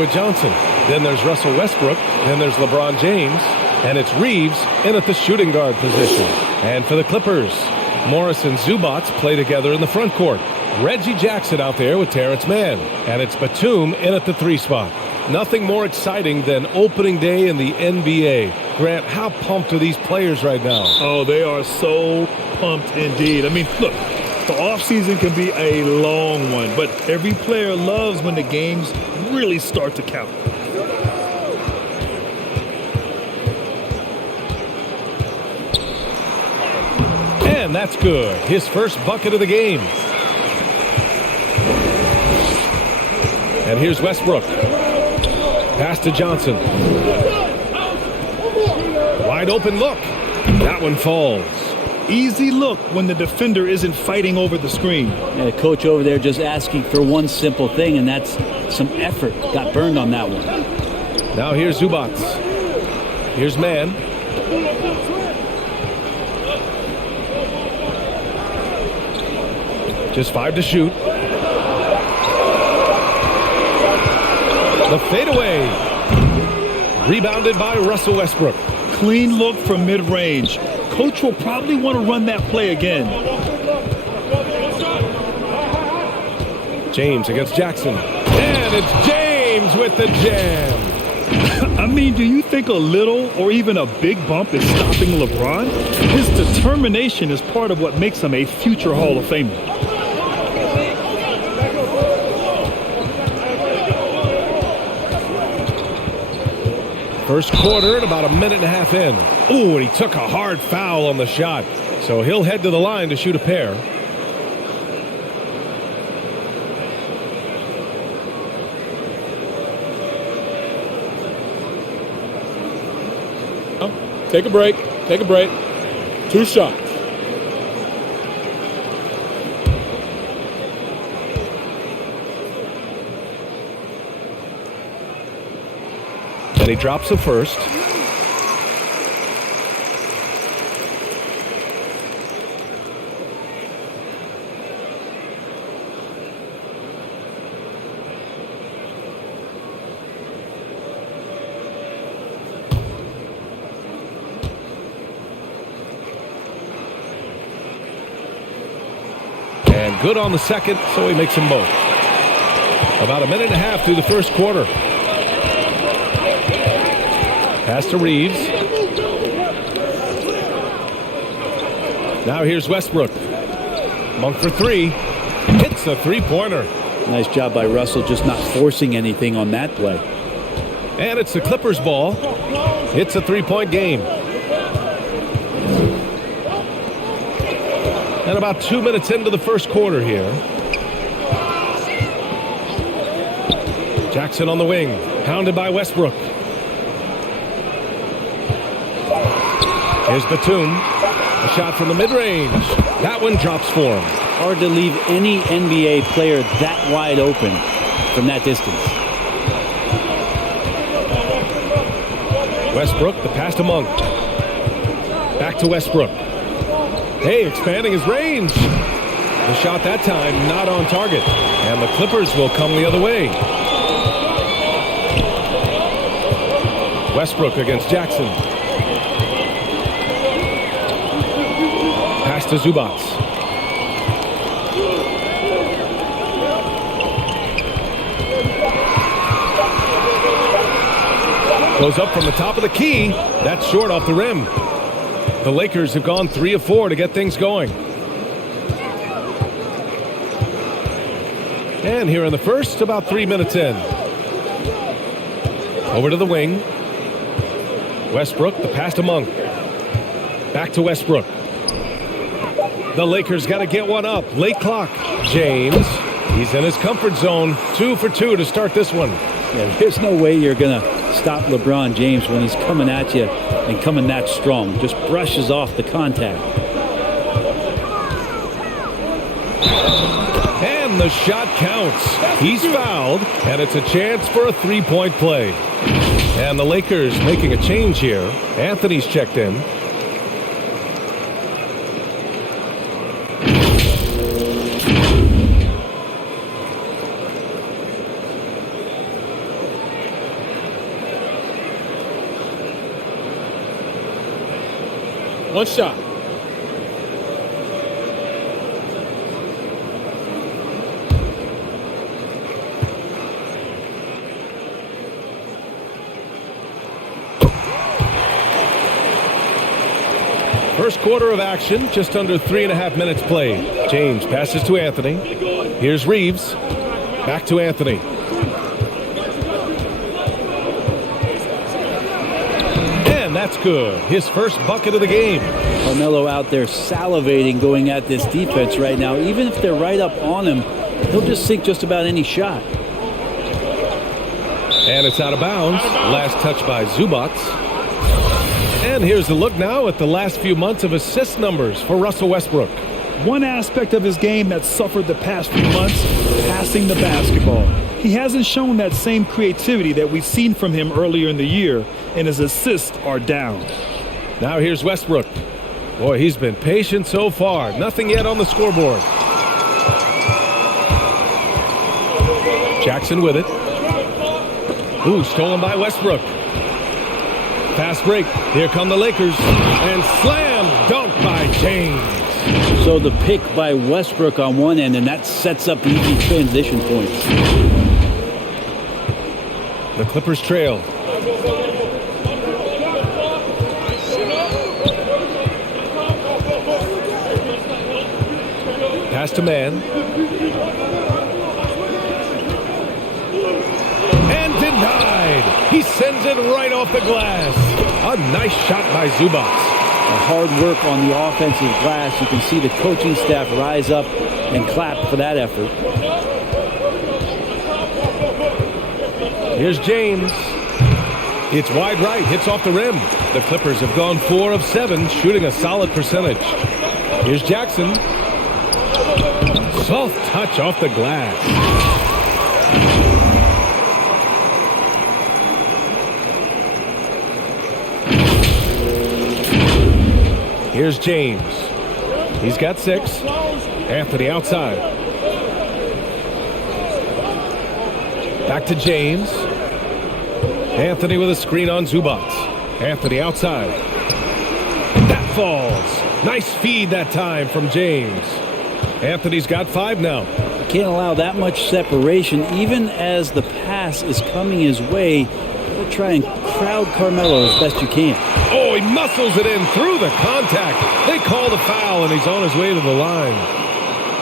with Johnson. Then there's Russell Westbrook. Then there's LeBron James. And it's Reeves in at the shooting guard position. And for the Clippers, Morris and Zubac play together in the front court. Reggie Jackson out there with Terrence Mann. And it's Batum in at the 3 spot. Nothing more exciting than opening day in the NBA. Grant, how pumped are these players right now? Oh, they are so pumped indeed. I mean, look, the offseason can be a long one, but every player loves when the games really start to count. And that's good. His first bucket of the game. And here's Westbrook. Pass to Johnson. Wide open look. That one falls. Easy look when the defender isn't fighting over the screen. Yeah, the coach over there just asking for one simple thing, and that's some effort. Got burned on that one. Now here's Zubac. Here's Mann. Just 5 to shoot. The fadeaway. Rebounded by Russell Westbrook. Clean look from mid-range. Coach will probably want to run that play again. James against Jackson. And it's James with the jam. I mean, do you think a little or even a big bump is stopping LeBron? His determination is part of what makes him a future Hall of Famer. First quarter and about a minute and a half in. Ooh, and he took a hard foul on the shot. So he'll head to the line to shoot a pair. Take a break. Take a break. 2 shots. And he drops the first. And good on the second, so he makes them both. About a minute and a half through the first quarter. Pass to Reeves. Now here's Westbrook. Monk for 3. Hits a 3-pointer. Nice job by Russell just not forcing anything on that play. And it's the Clippers' ball. It's a 3-point game. And about 2 minutes into the first quarter here. Jackson on the wing. Pounded by Westbrook. Here's Batum. A shot from the mid-range. That one drops for him. Hard to leave any NBA player that wide open from that distance. Westbrook, the pass to Monk. Back to Westbrook. Hey, expanding his range. The shot that time not on target. And the Clippers will come the other way. Westbrook against Jackson. Pass to Zubac. Goes up from the top of the key. That's short off the rim. The Lakers have gone 3 of 4 to get things going. And here in the first, about 3 minutes in. Over to the wing. Westbrook, the pass to Monk. Back to Westbrook. The Lakers got to get one up. Late clock. James, he's in his comfort zone. 2 for 2 to start this one. Yeah, there's no way you're going to stop LeBron James when he's coming at you and coming that strong. Just brushes off the contact. And the shot counts. He's fouled, and it's a chance for a 3-point play. And the Lakers making a change here. Anthony's checked in. One shot. First quarter of action, just under 3.5 minutes played. James passes to Anthony. Here's Reeves. Back to Anthony. And that's good. His first bucket of the game. Carmelo out there salivating going at this defense right now. Even if they're right up on him, he'll just sink just about any shot. And it's out of bounds. Last touch by Zubats. And here's a look now at the last few months of assist numbers for Russell Westbrook. One aspect of his game that suffered the past few months, passing the basketball. He hasn't shown that same creativity that we've seen from him earlier in the year, and his assists are down. Now here's Westbrook. Boy, he's been patient so far. Nothing yet on the scoreboard. Jackson with it. Ooh, stolen by Westbrook. Fast break. Here come the Lakers. And slam dunk by James. So the pick by Westbrook on one end, and that sets up the easy transition points. The Clippers trail. Pass to man. And denied. He sends it right off the glass. A nice shot by Zubats. Hard work on the offensive glass. You can see the coaching staff rise up and clap for that effort. Here's James. It's wide right. Hits off the rim. The Clippers have gone 4 of 7, shooting a solid percentage. Here's Jackson. Soft touch off the glass. Here's James. He's got 6. Anthony outside. Back to James. Anthony with a screen on Zubats. Anthony outside. That falls. Nice feed that time from James. Anthony's got 5 now. Can't allow that much separation. Even as the pass is coming his way, try and crowd Carmelo as best you can. Oh, he muscles it in through the contact. They call the foul, and he's on his way to the line.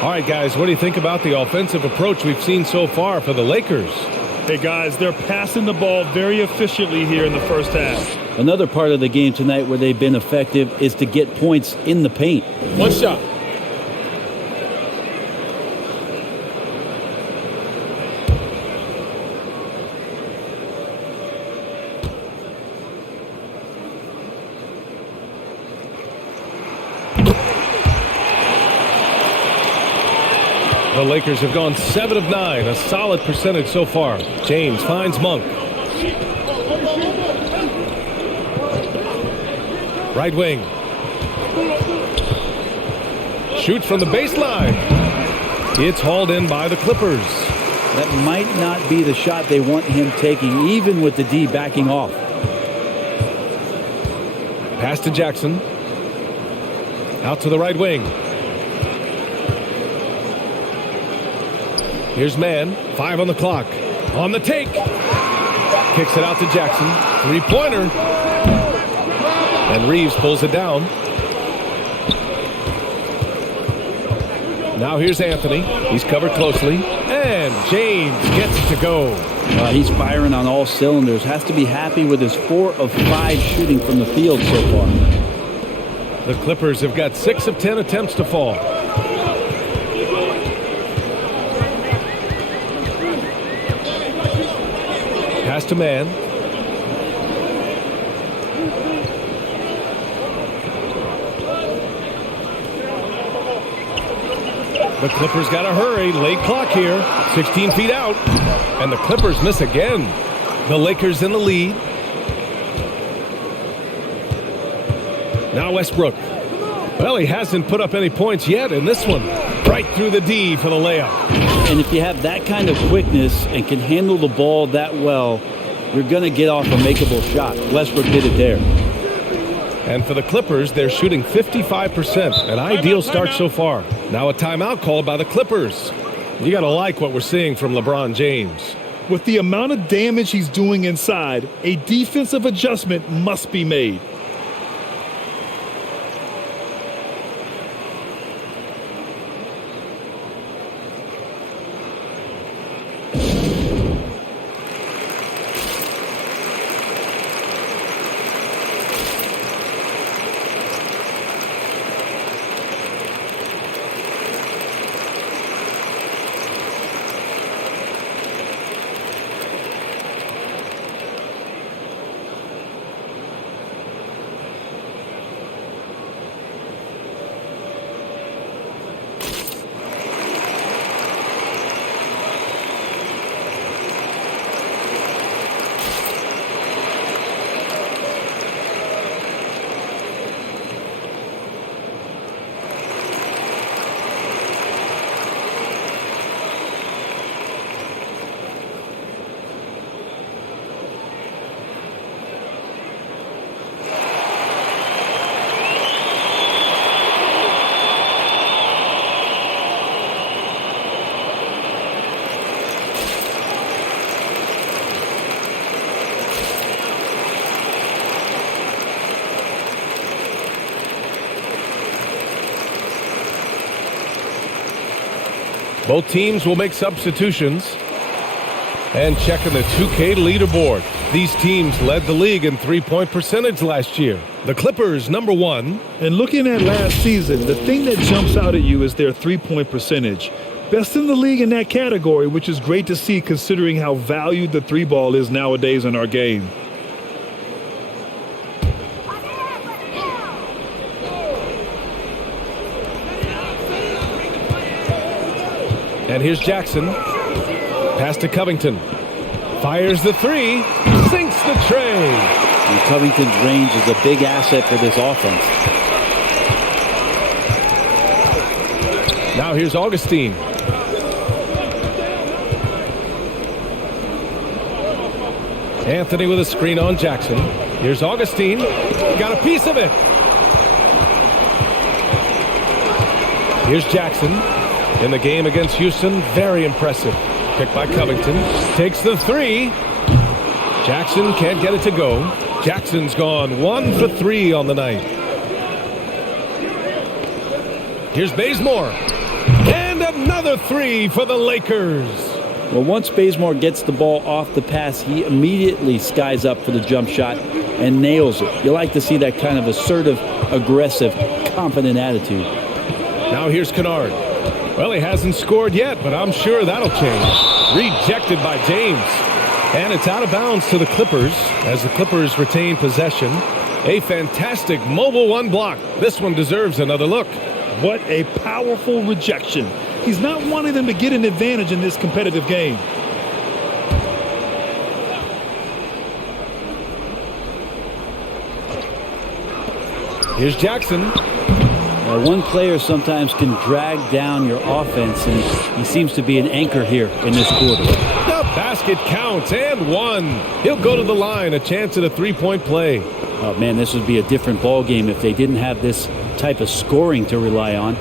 All right, guys, what do you think about the offensive approach we've seen so far for the Lakers? Hey, guys, they're passing the ball very efficiently here in the first half. Another part of the game tonight where they've been effective is to get points in the paint. One shot. The Lakers have gone 7 of 9, a solid percentage so far. James finds Monk. Right wing. Shoots from the baseline. It's hauled in by the Clippers. That might not be the shot they want him taking, even with the D backing off. Pass to Jackson. Out to the right wing. Here's man. 5 on the clock. On the take. Kicks it out to Jackson. 3-pointer. And Reeves pulls it down. Now here's Anthony. He's covered closely. And James gets it to go. He's firing on all cylinders. Has to be happy with his 4 of 5 shooting from the field so far. The Clippers have got 6 of 10 attempts to fall. Pass to man. The Clippers got to hurry. Late clock here. 16 feet out. And the Clippers miss again. The Lakers in the lead. Now Westbrook. Well, he hasn't put up any points yet in this one. Right through the D for the layup. And if you have that kind of quickness and can handle the ball that well, you're going to get off a makeable shot. Westbrook did it there. And for the Clippers, they're shooting 55%, an ideal start so far. Now a timeout called by the Clippers. You got to like what we're seeing from LeBron James. With the amount of damage he's doing inside, a defensive adjustment must be made. Both teams will make substitutions. And checking the 2K leaderboard. These teams led the league in three-point percentage last year. The Clippers, number 1. And looking at last season, the thing that jumps out at you is their three-point percentage. Best in the league in that category, which is great to see considering how valued the three ball is nowadays in our game. And here's Jackson. Pass to Covington. Fires the three. Sinks the tray. And Covington's range is a big asset for this offense. Now here's Augustine. Anthony with a screen on Jackson. Here's Augustine. Got a piece of it. Here's Jackson. In the game against Houston, very impressive. Picked by Covington. Takes the three. Jackson can't get it to go. Jackson's gone 1 for 3 on the night. Here's Bazemore. And another three for the Lakers. Well, once Bazemore gets the ball off the pass, he immediately skies up for the jump shot and nails it. You like to see that kind of assertive, aggressive, confident attitude. Now here's Kennard. Well, he hasn't scored yet, but I'm sure that'll change. Rejected by James. And it's out of bounds to the Clippers as the Clippers retain possession. A fantastic mobile one block. This one deserves another look. What a powerful rejection. He's not wanting them to get an advantage in this competitive game. Here's Jackson. One player sometimes can drag down your offense, and he seems to be an anchor here in this quarter. The basket counts, and one. He'll go to the line, a chance at a three-point play. Oh, man, this would be a different ball game if they didn't have this type of scoring to rely on.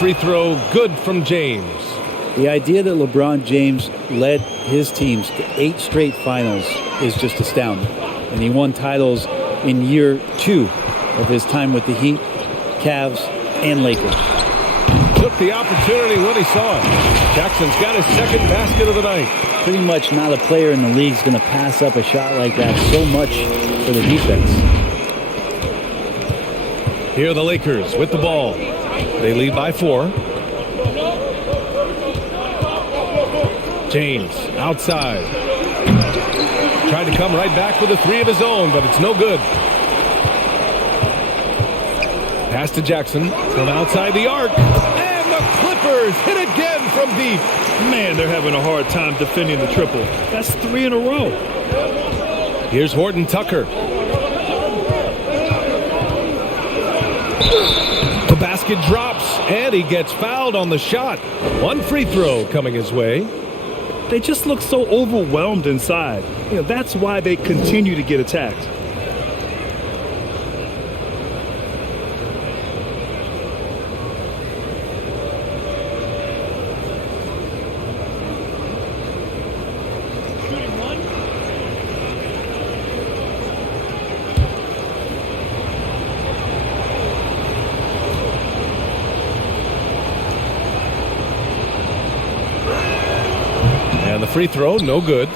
Free throw, good from James. The idea that LeBron James led his teams to 8 straight finals is just astounding. And he won titles in year 2 of his time with the Heat, Cavs, and Lakers. Took the opportunity when he saw it. Jackson's got his second basket of the night. Pretty much not a player in the league is going to pass up a shot like that so much for the defense. Here are the Lakers with the ball. They lead by 4. James outside. Tried to come right back with a 3 of his own, but it's no good. Pass to Jackson from outside the arc. And the Clippers hit again from deep. Man, they're having a hard time defending the triple. That's 3 in a row. Here's Horton Tucker. The basket drops, and he gets fouled on the shot. One free throw coming his way. They just look so overwhelmed inside. That's why they continue to get attacked. And the free throw, no good.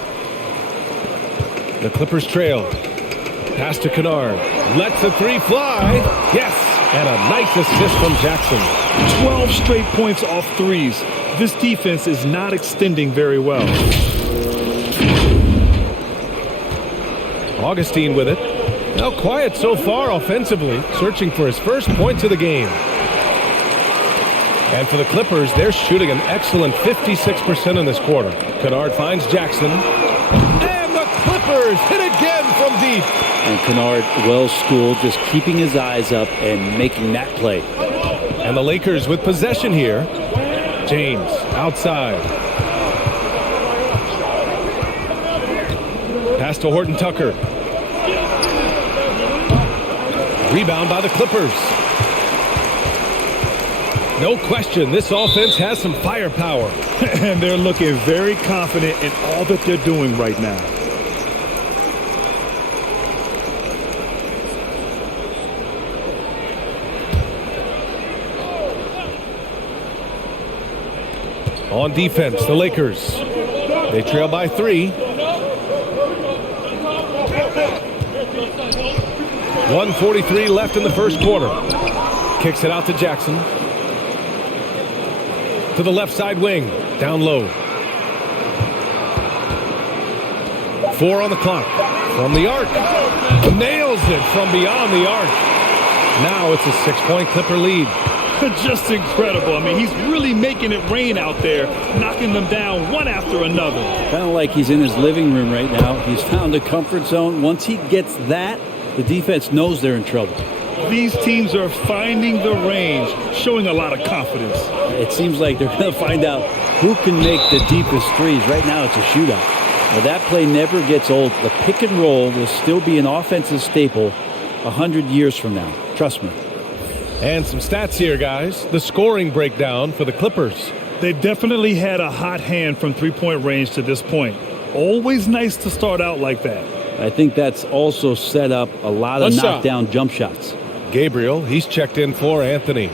The Clippers trail. Pass to Kennard. Lets a three fly. Yes! And a nice assist from Jackson. 12 straight points off threes. This defense is not extending very well. Augustine with it. Now quiet so far offensively, searching for his first points of the game. And for the Clippers, they're shooting an excellent 56% in this quarter. Kennard finds Jackson. And the Clippers hit again from deep. And Kennard, well-schooled, just keeping his eyes up and making that play. And the Lakers with possession here. James outside. Pass to Horton Tucker. Rebound by the Clippers. No question, this offense has some firepower. And they're looking very confident in all that they're doing right now. On defense, the Lakers. They trail by 3. 1:43 left in the first quarter. Kicks it out to Jackson. To the left side wing, down low. 4 on the clock. From the arc. Nails it from beyond the arc. Now it's a 6-point Clipper lead. Just incredible. I mean, he's really making it rain out there, knocking them down one after another. Kind of like he's in his living room right now. He's found a comfort zone. Once he gets that, the defense knows they're in trouble. These teams are finding the range, showing a lot of confidence. It seems like they're going to find out who can make the deepest threes. Right now, it's a shootout. Now, that play never gets old. The pick and roll will still be an offensive staple 100 years from now. Trust me. And some stats here, guys. The scoring breakdown for the Clippers. They've definitely had a hot hand from three-point range to this point. Always nice to start out like that. I think that's also set up a lot of knockdown jump shots. Gabriel, he's checked in for Anthony.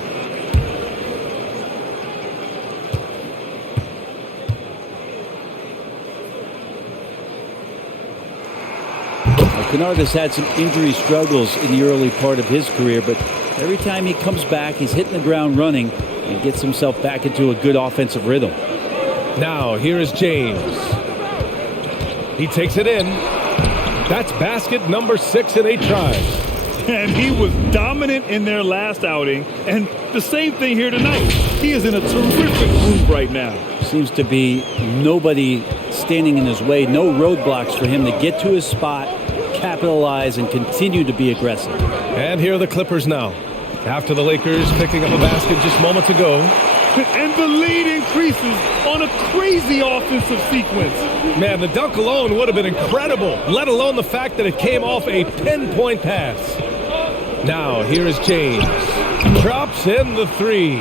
Kennard has had some injury struggles in the early part of his career, but every time he comes back, he's hitting the ground running and gets himself back into a good offensive rhythm. Now, here is James. He takes it in. That's basket number 6 in 8 tries. And he was dominant in their last outing, and the same thing here tonight. He is in a terrific groove right now. Seems to be nobody standing in his way, no roadblocks for him to get to his spot, capitalize, and continue to be aggressive. And here are the Clippers now. After the Lakers picking up a basket just moments ago. And the lead increases on a crazy offensive sequence. Man, the dunk alone would have been incredible, let alone the fact that it came off a pinpoint pass. Now, here is James. Drops in the 3.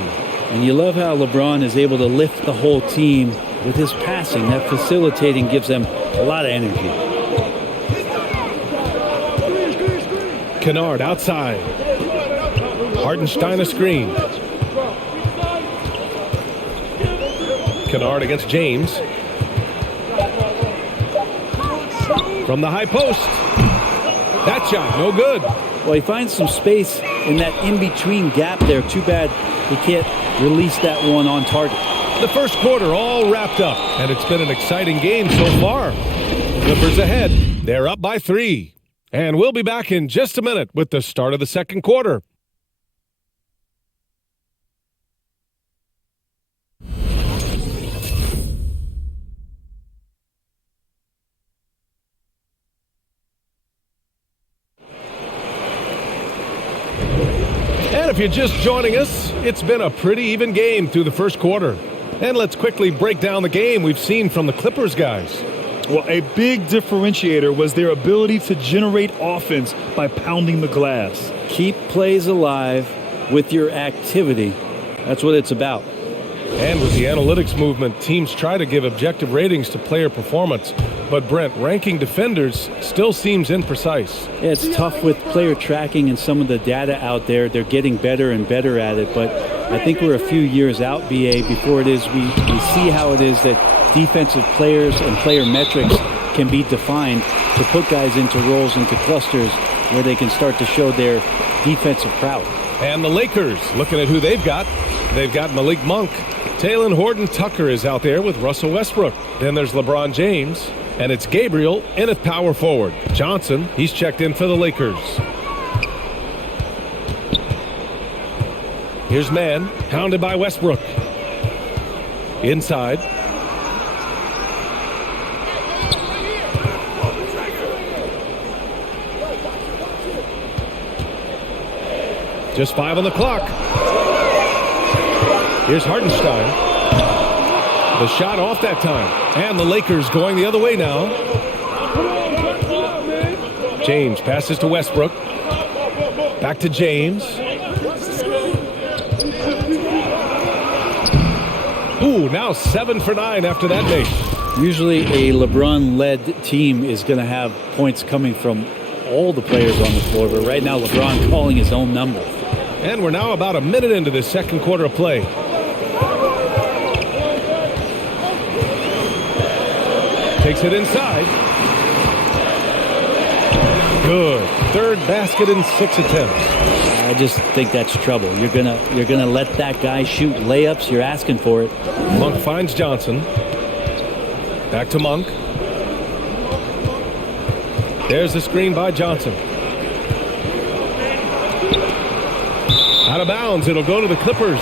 And you love how LeBron is able to lift the whole team with his passing. That facilitating gives them a lot of energy. Kennard outside. Hartenstein a screen. Kennard against James. From the high post. That shot, no good. Well, he finds some space in that in-between gap there. Too bad he can't release that one on target. The first quarter all wrapped up, and it's been an exciting game so far. Clippers ahead. They're up by 3. And we'll be back in just a minute with the start of the second quarter. And if you're just joining us, it's been a pretty even game through the first quarter. And let's quickly break down the game we've seen from the Clippers guys. Well, a big differentiator was their ability to generate offense by pounding the glass. Keep plays alive with your activity. That's what it's about. And with the analytics movement, teams try to give objective ratings to player performance. But Brent, ranking defenders still seems imprecise. It's tough with player tracking and some of the data out there. They're getting better and better at it. But I think we're a few years out, BA, before it is we see how it is that defensive players and player metrics can be defined to put guys into roles, into clusters where they can start to show their defensive prowess. And the Lakers, looking at who they've got Malik Monk. Talen Horton-Tucker is out there with Russell Westbrook. Then there's LeBron James. And it's Gabriel in at power forward. Johnson, he's checked in for the Lakers. Here's Mann, hounded by Westbrook. Inside. Just 5 on the clock. Here's Hartenstein. The shot off that time. And the Lakers going the other way now. James passes to Westbrook. Back to James. Ooh, now 7 for 9 after that make. Usually a LeBron-led team is going to have points coming from all the players on the floor. But right now, LeBron calling his own number. And we're now about a minute into the second quarter of play. Takes it inside. Good. Third basket in 6 attempts. I just think that's trouble. You're gonna let that guy shoot layups. You're asking for it. Monk finds Johnson. Back to Monk. There's the screen by Johnson. Out of bounds. It'll go to the Clippers.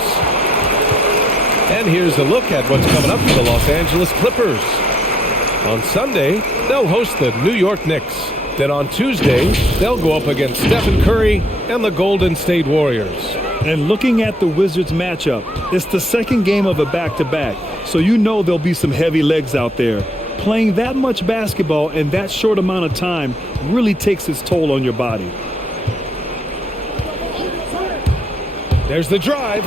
And here's a look at what's coming up for the Los Angeles Clippers. On Sunday, they'll host the New York Knicks. Then on Tuesday, they'll go up against Stephen Curry and the Golden State Warriors. And looking at the Wizards matchup, it's the second game of a back-to-back, so you know there'll be some heavy legs out there. Playing that much basketball in that short amount of time really takes its toll on your body. There's the drive.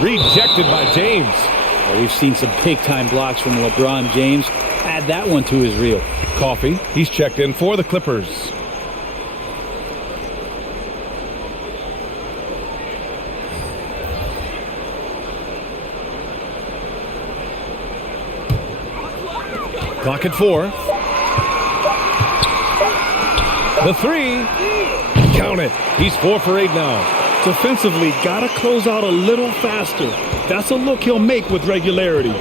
Rejected by James. Well, we've seen some big-time blocks from LeBron James. Add that one to his reel. Coffee, he's checked in for the Clippers. Clock at 4. The 3. Count it. He's 4 for 8 now. Defensively, gotta close out a little faster. That's a look he'll make with regularity.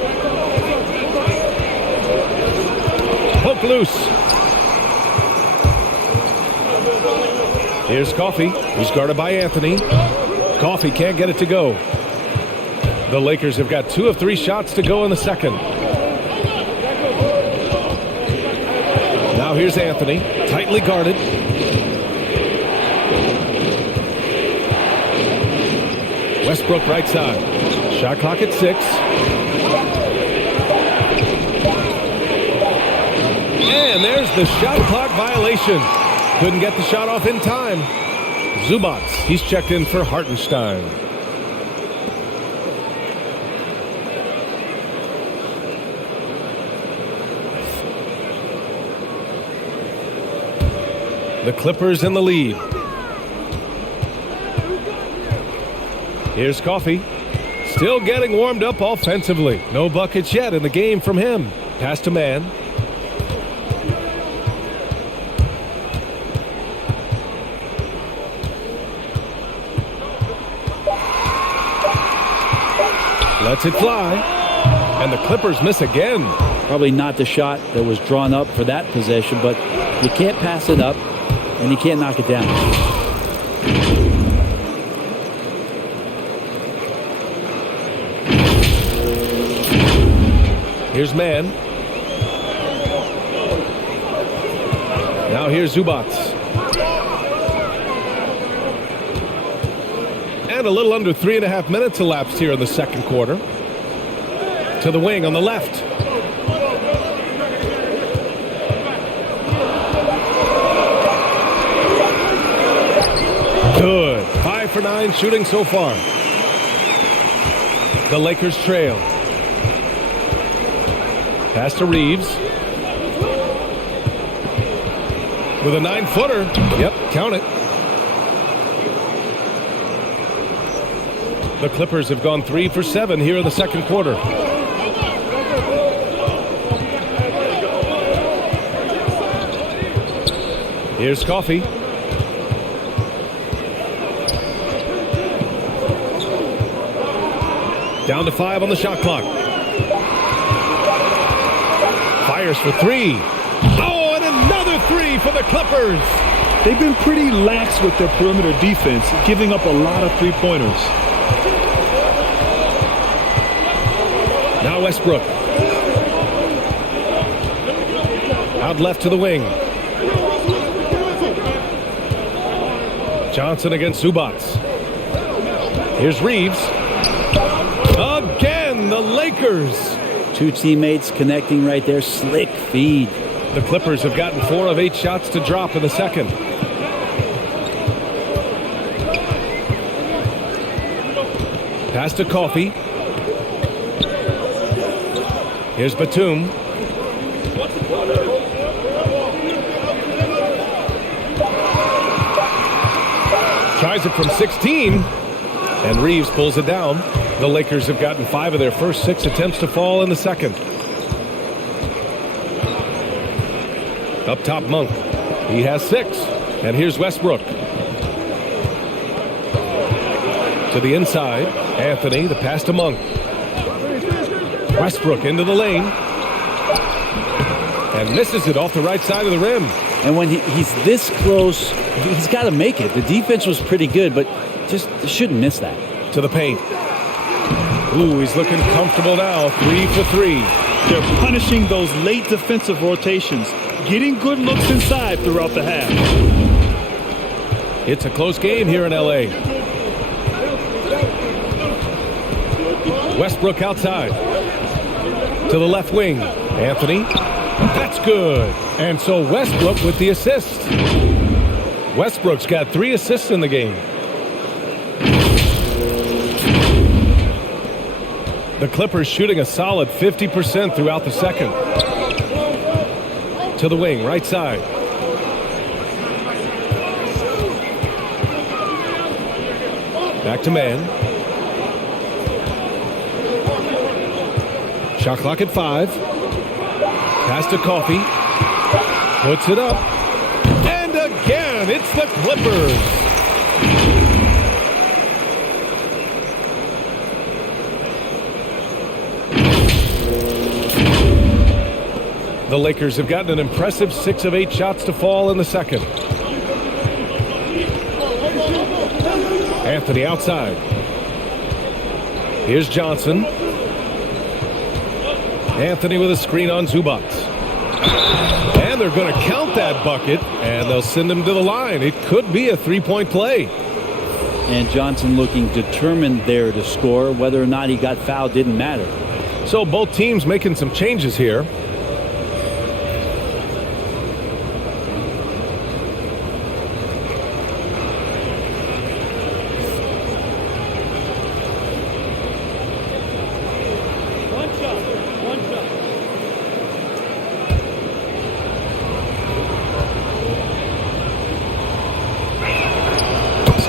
Poke loose. Here's Coffee. He's guarded by Anthony. Coffee can't get it to go. The Lakers have got 2 of 3 shots to go in the second. Now here's Anthony, tightly guarded. Westbrook right side. Shot clock at 6. And there's the shot clock violation. Couldn't get the shot off in time. Zubac, he's checked in for Hartenstein. The Clippers in the lead. Here's Coffee. Still getting warmed up offensively. No buckets yet in the game from him. Pass to Mann. Lets it fly. And the Clippers miss again. Probably not the shot that was drawn up for that possession, but you can't pass it up and you can't knock it down. Here's Mann. Now here's Zubac. And a little under 3.5 minutes elapsed here in the second quarter. To the wing on the left. Good. 5 for 9 shooting so far. The Lakers trail. Pass to Reeves. With a 9-footer. Yep, count it. The Clippers have gone 3 for 7 here in the second quarter. Here's Coffey. Down to 5 on the shot clock. Fires for 3. Oh, and another 3 for the Clippers. They've been pretty lax with their perimeter defense, giving up a lot of three-pointers. Now Westbrook. Out left to the wing. Johnson against Zubac. Here's Reeves. Again, the Lakers. Two teammates connecting right there. Slick feed. The Clippers have gotten 4 of 8 shots to drop in the second. Pass to Coffey. Here's Batum. Tries it from 16. And Reeves pulls it down. The Lakers have gotten 5 of their first 6 attempts to fall in the second. Up top, Monk. He has 6. And here's Westbrook. To the inside. Anthony, the pass to Monk. Westbrook into the lane. And misses it off the right side of the rim. And when he's this close, he's got to make it. The defense was pretty good, but just shouldn't miss that. To the paint. Ooh, he's looking comfortable now. 3 for 3. They're punishing those late defensive rotations, getting good looks inside throughout the half. It's a close game here in L.A. Westbrook outside. To the left wing. Anthony. That's good. And so Westbrook with the assist. Westbrook's got 3 assists in the game. The Clippers shooting a solid 50% throughout the second. To the wing, right side. Back to man. Shot clock at 5. Pass to Coffey. Puts it up. And again, it's the Clippers. The Lakers have gotten an impressive 6 of 8 shots to fall in the second. Anthony outside. Here's Johnson. Anthony with a screen on Zubac. And they're going to count that bucket, and they'll send him to the line. It could be a 3-point play. And Johnson looking determined there to score. Whether or not he got fouled didn't matter. So both teams making some changes here.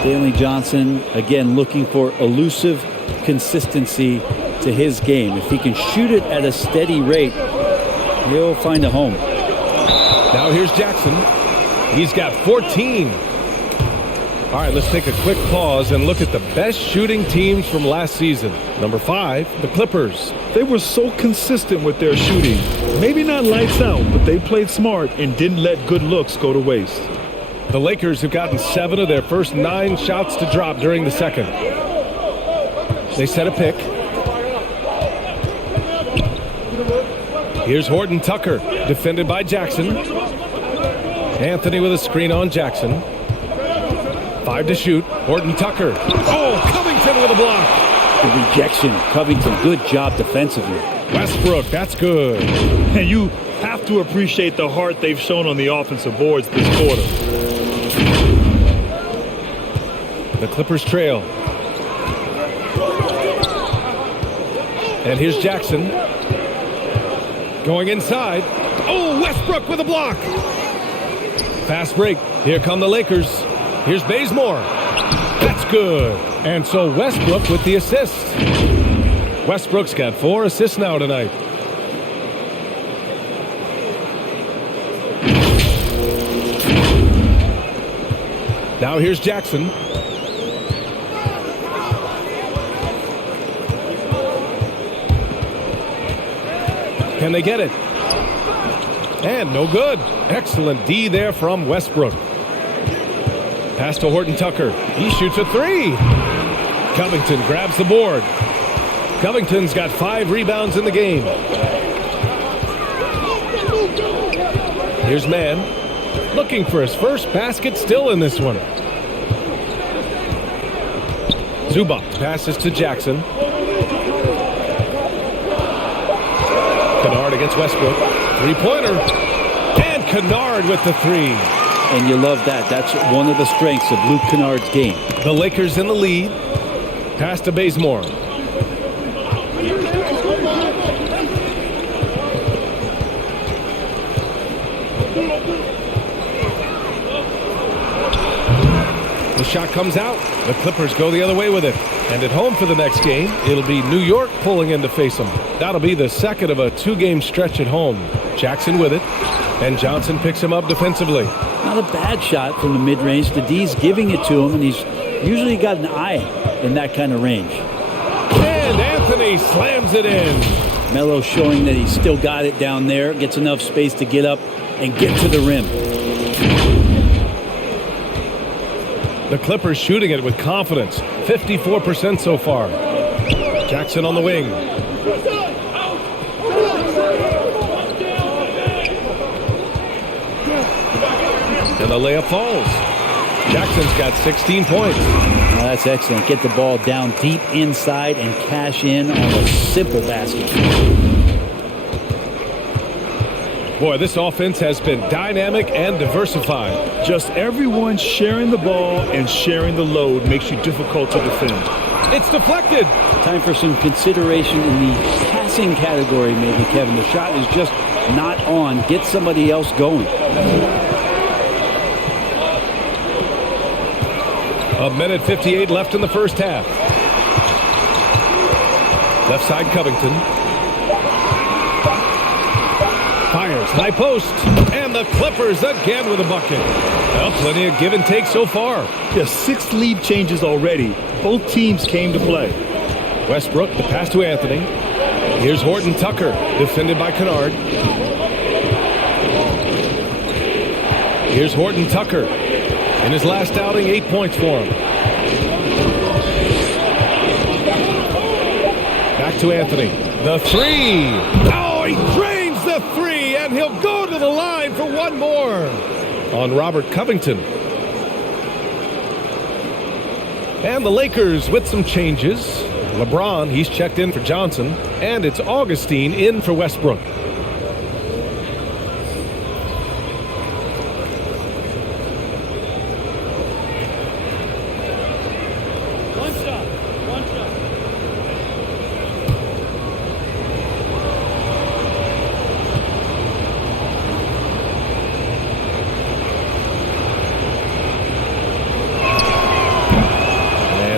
Stanley Johnson, again, looking for elusive consistency to his game. If he can shoot it at a steady rate, he'll find a home. Now here's Jackson. He's got 14. All right, let's take a quick pause and look at the best shooting teams from last season. Number 5, the Clippers. They were so consistent with their shooting. Maybe not lights out, but they played smart and didn't let good looks go to waste. The Lakers have gotten 7 of their first 9 shots to drop during the second. They set a pick. Here's Horton Tucker, defended by Jackson. Anthony with a screen on Jackson. 5 to shoot. Horton Tucker. Oh, coming in with a block. The rejection. Covington, good job defensively. Westbrook, that's good. And you have to appreciate the heart they've shown on the offensive boards this quarter. The Clippers trail. And here's Jackson. Going inside. Oh, Westbrook with a block. Fast break. Here come the Lakers. Here's Bazemore. That's good. And so Westbrook with the assist. Westbrook's got 4 assists now tonight. Now here's Jackson. Can they get it? And no good. Excellent D there from Westbrook. Pass to Horton Tucker. He shoots a 3. Covington grabs the board. Covington's got 5 rebounds in the game. Here's Mann. Looking for his first basket still in this one. Zubac passes to Jackson. Kennard against Westbrook. 3-pointer. And Kennard with the 3. And you love that. That's one of the strengths of Luke Kennard's game. The Lakers in the lead. Pass to Bazemore. The shot comes out. The Clippers go the other way with it. And at home for the next game, it'll be New York pulling in to face them. That'll be the second of a 2-game stretch at home. Jackson with it. And Johnson picks him up defensively. Not a bad shot from the mid-range. The D's giving it to him, and he's usually got an eye in that kind of range. And Anthony slams it in. Melo showing that he's still got it down there. Gets enough space to get up and get to the rim. The Clippers shooting it with confidence. 54% so far. Jackson on the wing. And the layup falls. Jackson's got 16 points. Oh, that's excellent. Get the ball down deep inside and cash in on a simple basket. Boy, this offense has been dynamic and diversified. Just everyone sharing the ball and sharing the load makes you difficult to defend. It's deflected. Time for some consideration in the passing category, maybe, Kevin. The shot is just not on. Get somebody else going. A minute 58 left in the first half. Left side Covington. Fires, high post, and the Clippers again with a bucket. Well, plenty of give and take so far. Yeah, 6 lead changes already. Both teams came to play. Westbrook, the pass to Anthony. Here's Horton Tucker, defended by Kennard. Here's Horton Tucker. In his last outing, 8 points for him. Back to Anthony. The 3. Oh, he drains the 3, and he'll go to the line for one more on Robert Covington. And the Lakers with some changes. LeBron, he's checked in for Johnson, and it's Augustine in for Westbrook.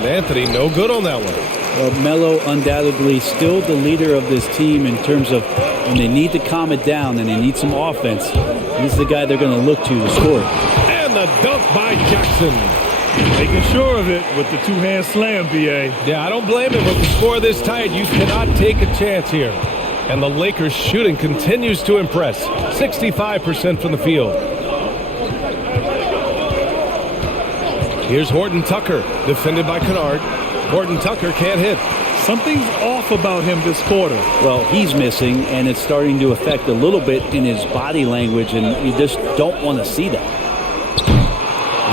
Anthony, no good on that one. Well, Melo undoubtedly still the leader of this team in terms of when they need to calm it down and they need some offense. He's the guy they're going to look to score. And the dunk by Jackson. Making sure of it with the 2-hand slam, B.A. Yeah, I don't blame him. With the score this tight, you cannot take a chance here. And the Lakers shooting continues to impress. 65% from the field. Here's Horton Tucker, defended by Kennard. Horton Tucker can't hit. Something's off about him this quarter. Well, he's missing, and it's starting to affect a little bit in his body language, and you just don't want to see that.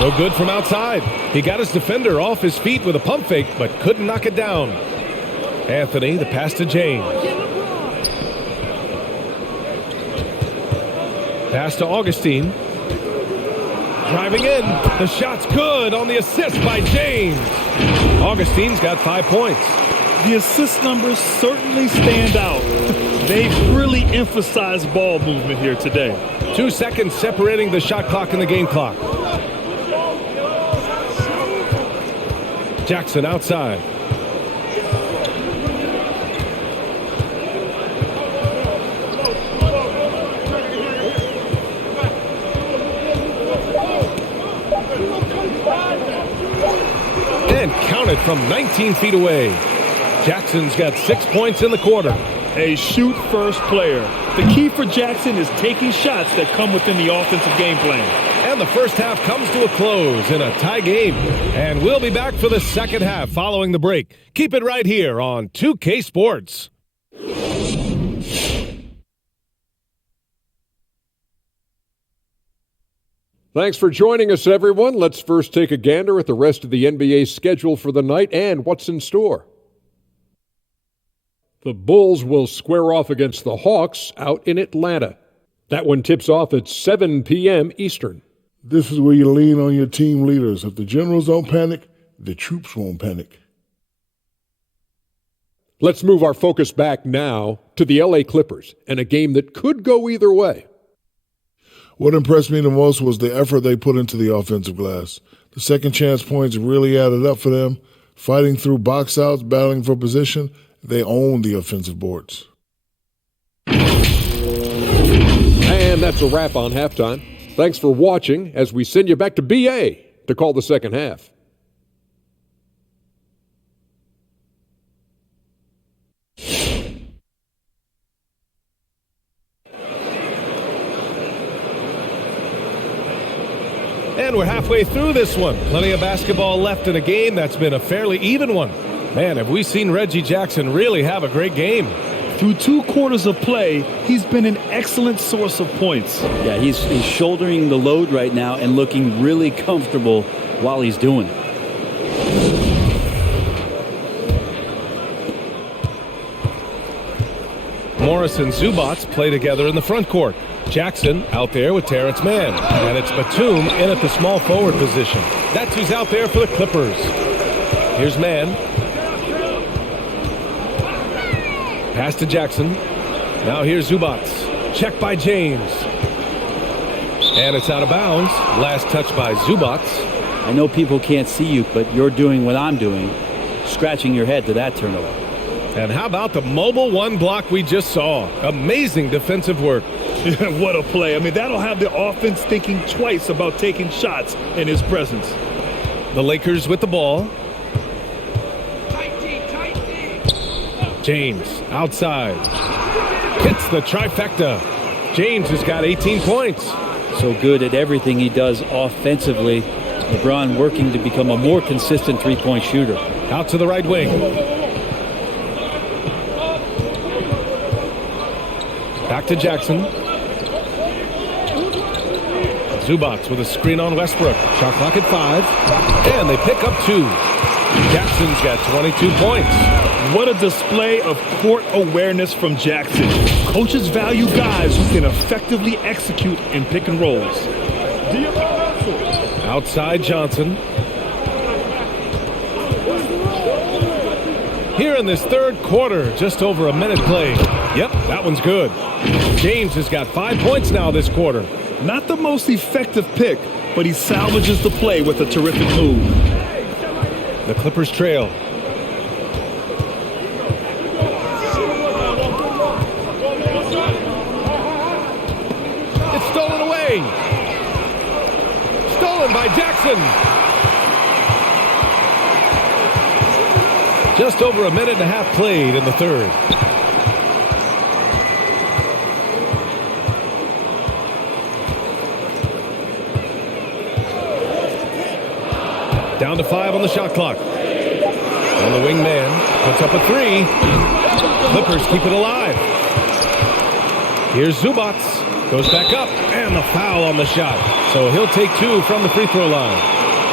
No good from outside. He got his defender off his feet with a pump fake, but couldn't knock it down. Anthony, the pass to James. Pass to Augustine. Driving in. The shot's good on the assist by James. Augustine's got 5 points. The assist numbers certainly stand out. They've really emphasized ball movement here today. 2 seconds separating the shot clock and the game clock. Jackson outside. And counted from 19 feet away. Jackson's got 6 points in the quarter. A shoot-first player. The key for Jackson is taking shots that come within the offensive game plan. And the first half comes to a close in a tie game. And we'll be back for the second half following the break. Keep it right here on 2K Sports. Thanks for joining us, everyone. Let's first take a gander at the rest of the NBA schedule for the night and what's in store. The Bulls will square off against the Hawks out in Atlanta. That one tips off at 7 p.m. Eastern. This is where you lean on your team leaders. If the generals don't panic, the troops won't panic. Let's move our focus back now to the LA Clippers and a game that could go either way. What impressed me the most was the effort they put into the offensive glass. The second chance points really added up for them. Fighting through box outs, battling for position, they owned the offensive boards. And that's a wrap on halftime. Thanks for watching as we send you back to BA to call the second half. And we're halfway through this one. Plenty of basketball left in a game that's been a fairly even one. Man, have we seen Reggie Jackson really have a great game. Through 2 quarters of play, he's been an excellent source of points. Yeah, he's shouldering the load right now and looking really comfortable while he's doing it. Morris and Zubats play together in the front court. Jackson out there with Terrence Mann. And it's Batum in at the small forward position. That's who's out there for the Clippers. Here's Mann. Pass to Jackson. Now here's Zubats. Check by James. And it's out of bounds. Last touch by Zubats. I know people can't see you, but you're doing what I'm doing, scratching your head to that turnover. And how about the mobile one block we just saw? Amazing defensive work. What a play. I mean, that'll have the offense thinking twice about taking shots in his presence. The Lakers with the ball. James outside. Hits the trifecta. James has got 18 points. So good at everything he does offensively. LeBron working to become a more consistent three-point shooter. Out to the right wing. Back to Jackson. Zubats with a screen on Westbrook. Shot clock at 5. And they pick up 2. Jackson's got 22 points. What a display of court awareness from Jackson. Coaches value guys who can effectively execute in pick and rolls. Outside Johnson. Here in this third quarter, just over a minute played. Yep, that one's good. James has got 5 points now this quarter. Not the most effective pick, but he salvages the play with a terrific move. The Clippers trail. It's stolen away. Stolen by Jackson. Just over a minute and a half played in the third. Down to 5 on the shot clock. And the wingman puts up a 3. Clippers keep it alive. Here's Zubats. Goes back up, and the foul on the shot. So he'll take 2 from the free throw line.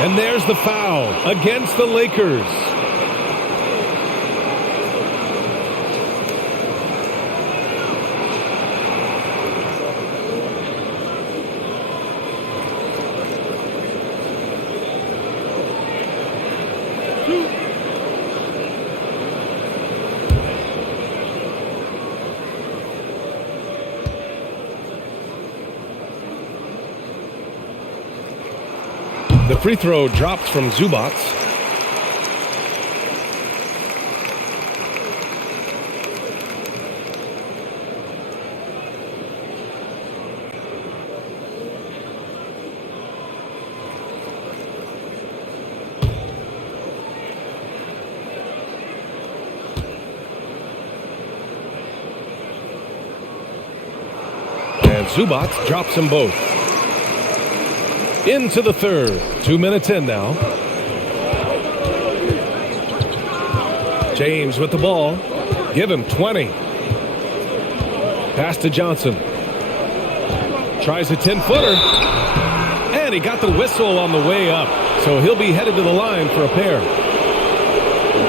And there's the foul against the Lakers. The free throw drops from Zubac. And Zubac drops them both. Into the third. 2 minutes in now. James with the ball. Give him 20. Pass to Johnson. Tries a 10-footer. And he got the whistle on the way up. So he'll be headed to the line for a pair.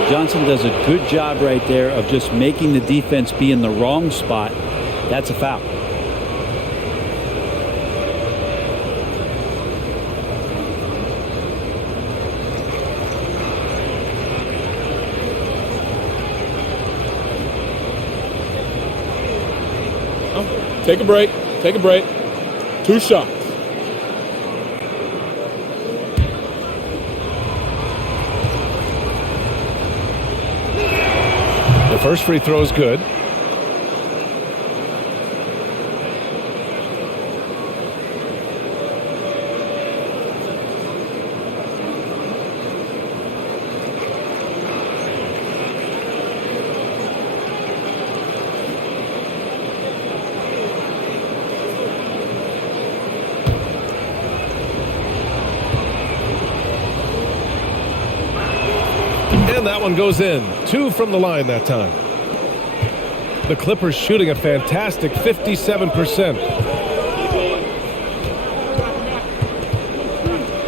Johnson does a good job right there of just making the defense be in the wrong spot. That's a foul. Take a break. Take a break. 2 shots. The first free throw is good. And that one goes in. 2 from the line that time. The Clippers shooting a fantastic 57%.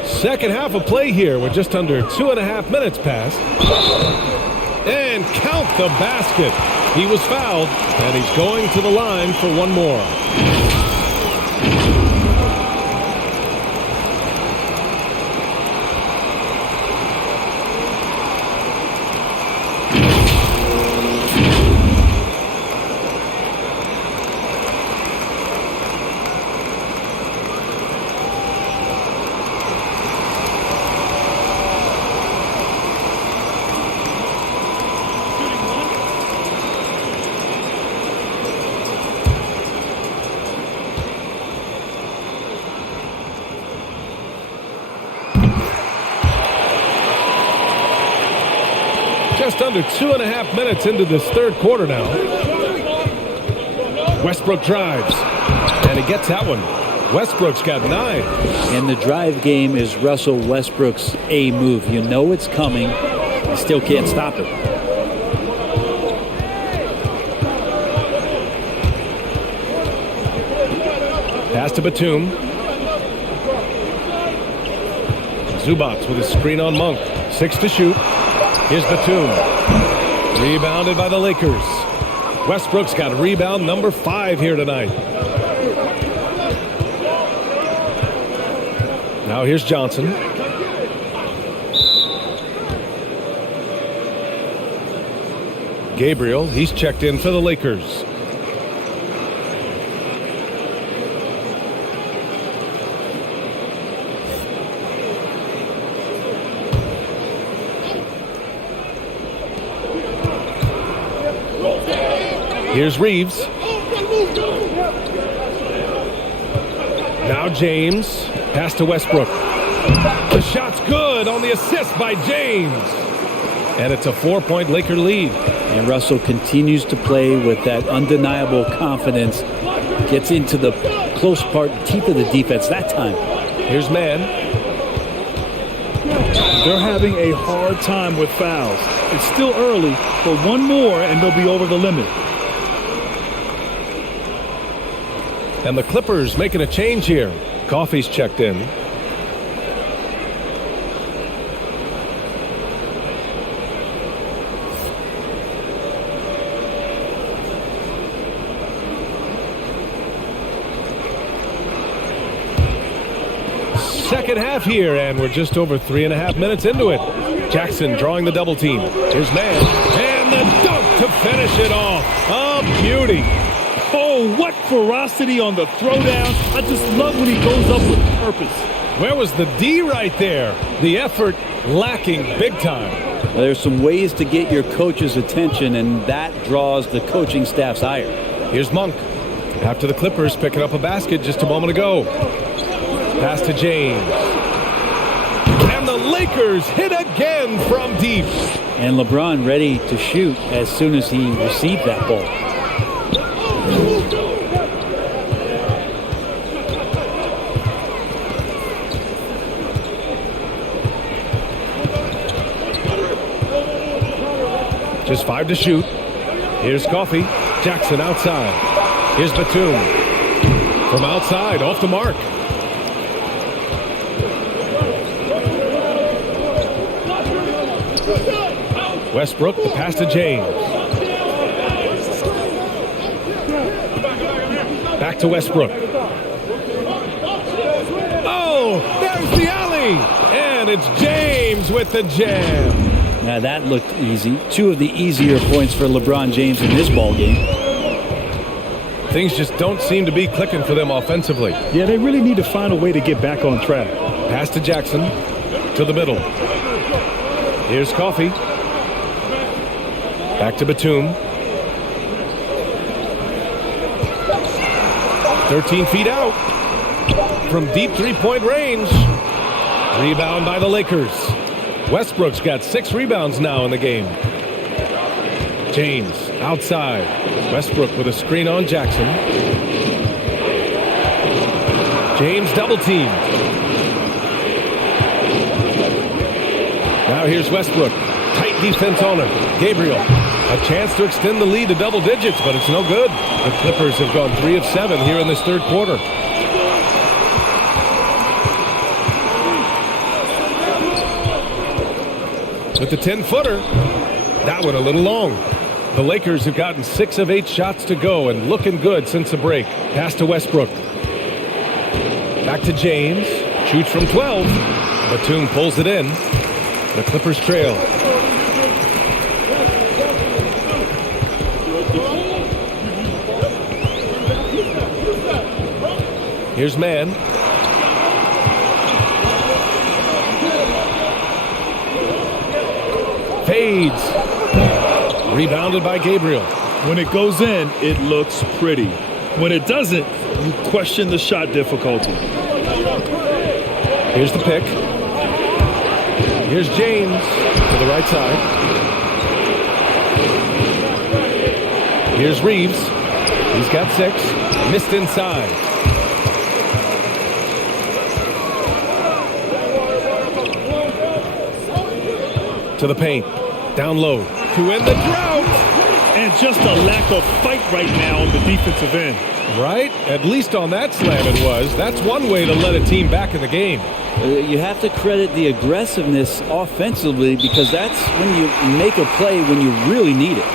Second half of play here with just under 2.5 minutes passed. And count the basket. He was fouled, and he's going to the line for one more. Just under 2.5 minutes into this third quarter now. Westbrook drives, and he gets that one. Westbrook's got 9. And the drive game is Russell Westbrook's A move. You know it's coming. You still can't stop it. Pass to Batum. Zubac with a screen on Monk. 6 to shoot. Here's Batum. Rebounded by the Lakers. Westbrook's got rebound number 5 here tonight. Now here's Johnson. Gabriel, he's checked in for the Lakers. Here's Reeves. Now James. Pass to Westbrook. The shot's good on the assist by James. And it's a 4-point Laker lead. And Russell continues to play with that undeniable confidence. Gets into the close part, teeth of the defense that time. Here's Mann. They're having a hard time with fouls. It's still early, but one more and they'll be over the limit. And the Clippers making a change here. Coffey's checked in. Second half here, and we're just over 3.5 minutes into it. Jackson drawing the double team. Here's man, and the dunk to finish it off. A beauty. Oh, what ferocity on the throwdown. I just love when he goes up with purpose. Where was the D right there? The effort lacking big time. There's some ways to get your coach's attention, and that draws the coaching staff's ire. Here's Monk. After the Clippers picking up a basket just a moment ago. Pass to James. And the Lakers hit again from deep. And LeBron ready to shoot as soon as he received that ball. Just 5 to shoot. Here's Coffey. Jackson outside. Here's Batum. From outside, off the mark. Westbrook, the pass to James. Back to Westbrook. Oh, there's the alley. And it's James with the jam. Now that looked easy. 2 of the easier points for LeBron James in this ball game. Things just don't seem to be clicking for them offensively. Yeah, they really need to find a way to get back on track. Pass to Jackson. To the middle. Here's Coffey. Back to Batum. 13 feet out. From deep three-point range. Rebound by the Lakers. Westbrook's got 6 rebounds now in the game. James outside. Westbrook with a screen on Jackson. James double team. Now here's Westbrook. Tight defense on him. Gabriel. A chance to extend the lead to double digits, but it's no good. The Clippers have gone 3 of 7 here in this third quarter. With the 10-footer, that one a little long. The Lakers have gotten 6 of 8 shots to go and looking good since the break. Pass to Westbrook. Back to James. Shoots from 12. Batum pulls it in. The Clippers trail. Here's man. Fades. Rebounded by Gabriel. When it goes in, it looks pretty. When it doesn't, you question the shot difficulty. Here's the pick. Here's James to the right side. Here's Reeves. He's got 6. Missed inside. To the paint. Down low. To end the drought. And just a lack of fight right now on the defensive end. Right? At least on that slam it was. That's one way to let a team back in the game. You have to credit the aggressiveness offensively because that's when you make a play when you really need it.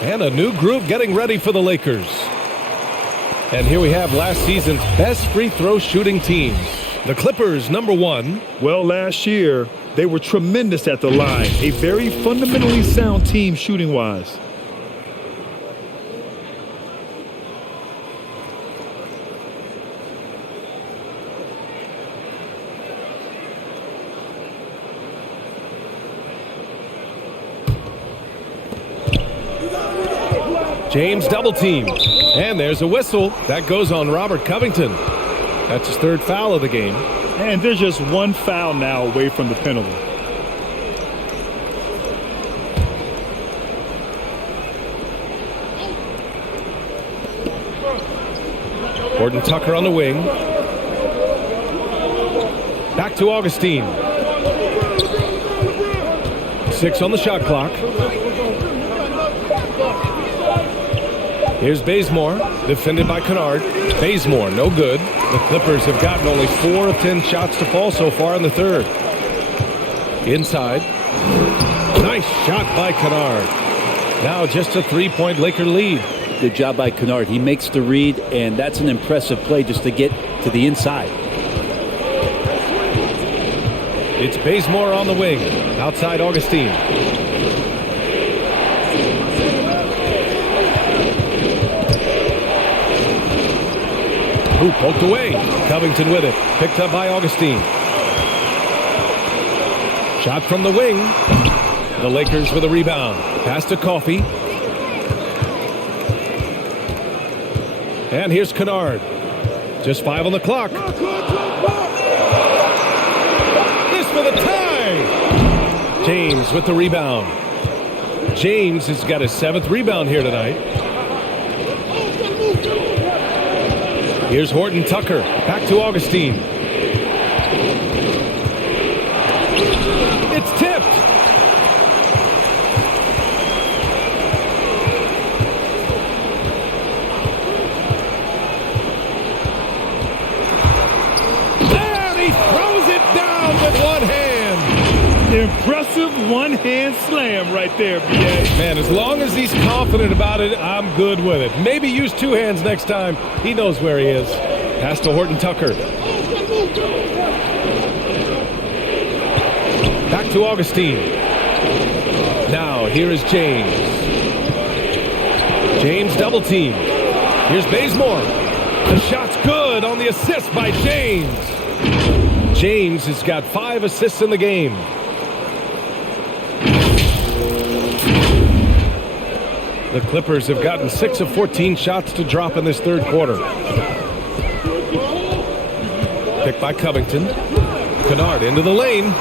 And a new group getting ready for the Lakers. And here we have last season's best free throw shooting teams. The Clippers, number 1. Well, last year, they were tremendous at the line. A very fundamentally sound team shooting-wise. James double team. And there's a whistle. That goes on Robert Covington. That's his 3rd foul of the game. And they're just 1 foul now away from the penalty. Horton Tucker on the wing. Back to Augustine. 6 on the shot clock. Here's Bazemore, defended by Kennard. Bazemore, no good. The Clippers have gotten only 4 of 10 shots to fall so far in the 3rd. Inside. Nice shot by Kennard. Now just a 3-point Laker lead. Good job by Kennard. He makes the read, and that's an impressive play just to get to the inside. It's Bazemore on the wing. Outside Augustine. Who poked away. Covington with it. Picked up by Augustine. Shot from the wing. The Lakers with a rebound. Pass to Coffey. And here's Kennard. Just 5 on the clock. This for the tie. James with the rebound. James has got his 7th rebound here tonight. Here's Horton Tucker. Back to Augustine. It's tipped. And he throws it down with one hand. Impressive one-hand slam right there, B.A. Man, as long as he's confident about it, I'm good with it. Maybe use 2 hands next time. He knows where he is. Pass to Horton Tucker. Back to Augustine. Now, here is James. James double team. Here's Bazemore. The shot's good on the assist by James. James has got 5 assists in the game. The Clippers have gotten 6 of 14 shots to drop in this 3rd quarter. Picked by Covington. Kennard into the lane.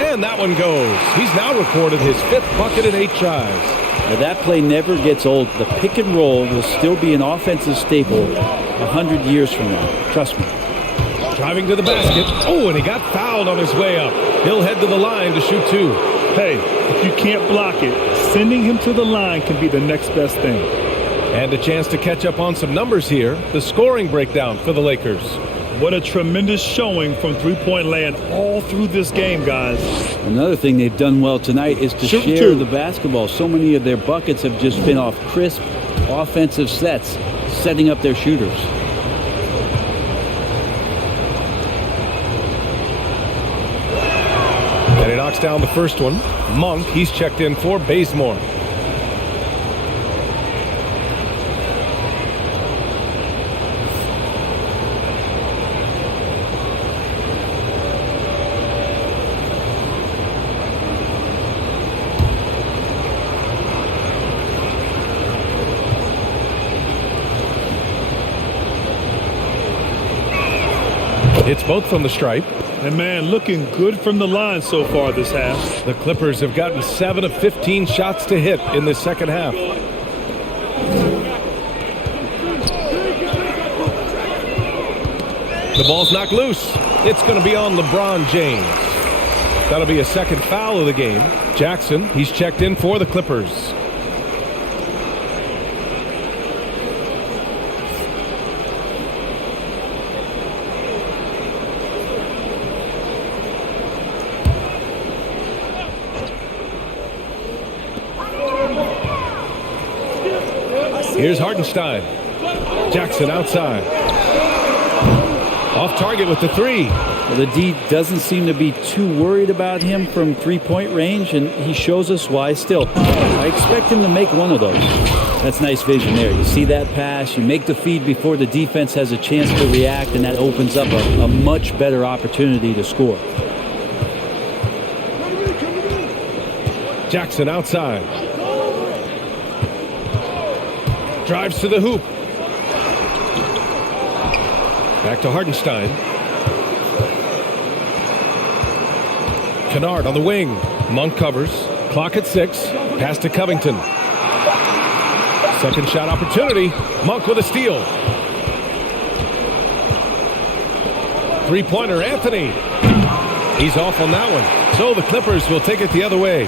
And that one goes. He's now recorded his 5th bucket in 8 tries. Now that play never gets old. The pick and roll will still be an offensive staple 100 years from now. Trust me. Driving to the basket. Oh, and he got fouled on his way up. He'll head to the line to shoot 2. Hey, if you can't block it, sending him to the line can be the next best thing. And a chance to catch up on some numbers here. The scoring breakdown for the Lakers. What a tremendous showing from three-point land all through this game, guys. Another thing they've done well tonight is to share the basketball. So many of their buckets have just been off crisp offensive sets, setting up their shooters. And he knocks down the first one. Monk, he's checked in for Bazemore. It's both from the stripe. And man, looking good from the line so far this half. The Clippers have gotten 7 of 15 shots to hit in this second half. The ball's knocked loose. It's going to be on LeBron James. That'll be a second foul of the game. Jackson, he's checked in for the Clippers. Here's Hartenstein. Jackson outside. Off target with the three. Well, the D doesn't seem to be too worried about him from three-point range, and he shows us why still. I expect him to make one of those. That's nice vision there. You see that pass, you make the feed before the defense has a chance to react, and that opens up a much better opportunity to score. Jackson outside. Drives to the hoop. Back to Hartenstein. Kennard on the wing. Monk covers. Clock at 6. Pass to Covington. Second shot opportunity. Monk with a steal. Three-pointer, Anthony. He's off on that one. So the Clippers will take it the other way.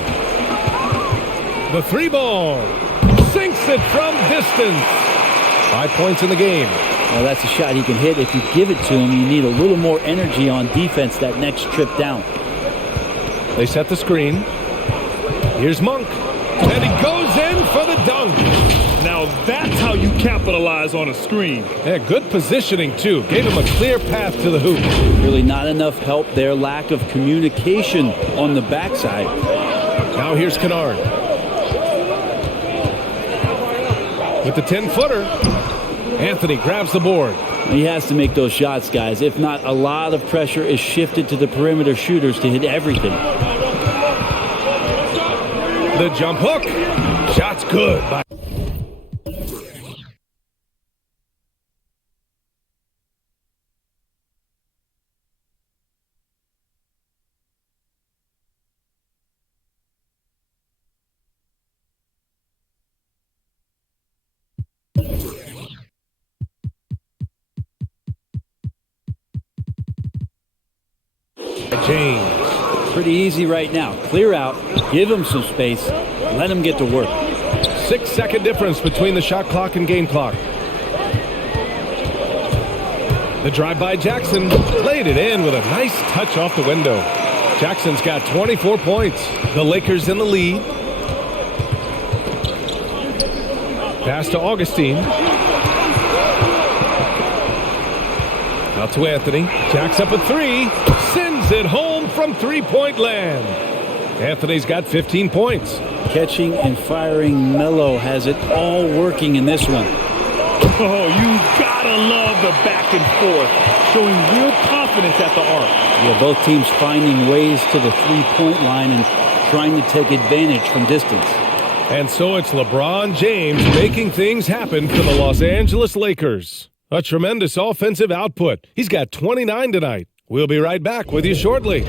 The three ball. Sinks it from distance. 5 points in the game. Well, that's a shot he can hit. If you give it to him, you need a little more energy on defense that next trip down. They set the screen. Here's Monk. And he goes in for the dunk. Now that's how you capitalize on a screen. Yeah, good positioning, too. Gave him a clear path to the hoop. Really not enough help there. Lack of communication on the backside. Now here's Kennard. With the 10-footer. Anthony grabs the board. He has to make those shots, guys. If not, a lot of pressure is shifted to the perimeter shooters to hit everything. The jump hook. Shot's good. James. Pretty easy right now. Clear out, give him some space, let him get to work. 6-second difference between the shot clock and game clock. The drive by Jackson laid it in with a nice touch off the window. Jackson's got 24 points. The Lakers in the lead. Pass to Augustine. Out to Anthony. Jacks up a three. Sends it home from three-point land. Anthony's got 15 points. Catching and firing, Melo has it all working in this one. Oh, you gotta love the back and forth, showing real confidence at the arc. Yeah, both teams finding ways to the three-point line and trying to take advantage from distance. And so it's LeBron James making things happen for the Los Angeles Lakers. A tremendous offensive output. He's got 29 tonight. We'll be right back with you shortly.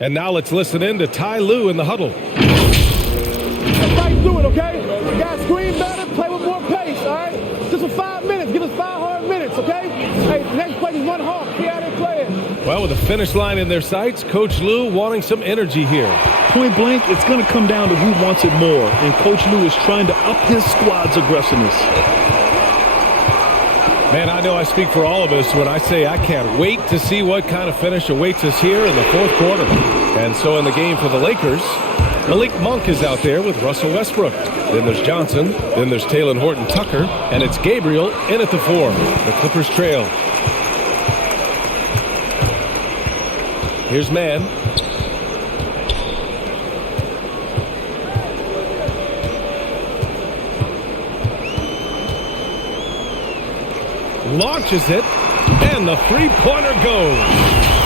And now let's listen in to Ty Lue in the huddle. Let's fight through it, okay? You guys screen better, play with more pace, all right? Just for 5 minutes. Give us 5 hard minutes, okay? Hey, next play is run hard. See how they playing. Well, with the finish line in their sights, Coach Lue wanting some energy here. Point blank, it's going to come down to who wants it more, and Coach Lue is trying to up his squad's aggressiveness. Man, I know I speak for all of us when I say I can't wait to see what kind of finish awaits us here in the fourth quarter. And so in the game for the Lakers, Malik Monk is out there with Russell Westbrook. Then there's Johnson. Then there's Talen Horton-Tucker. And it's Gabriel in at the 4. The Clippers trail. Here's Mann. Launches it, and the three-pointer goes.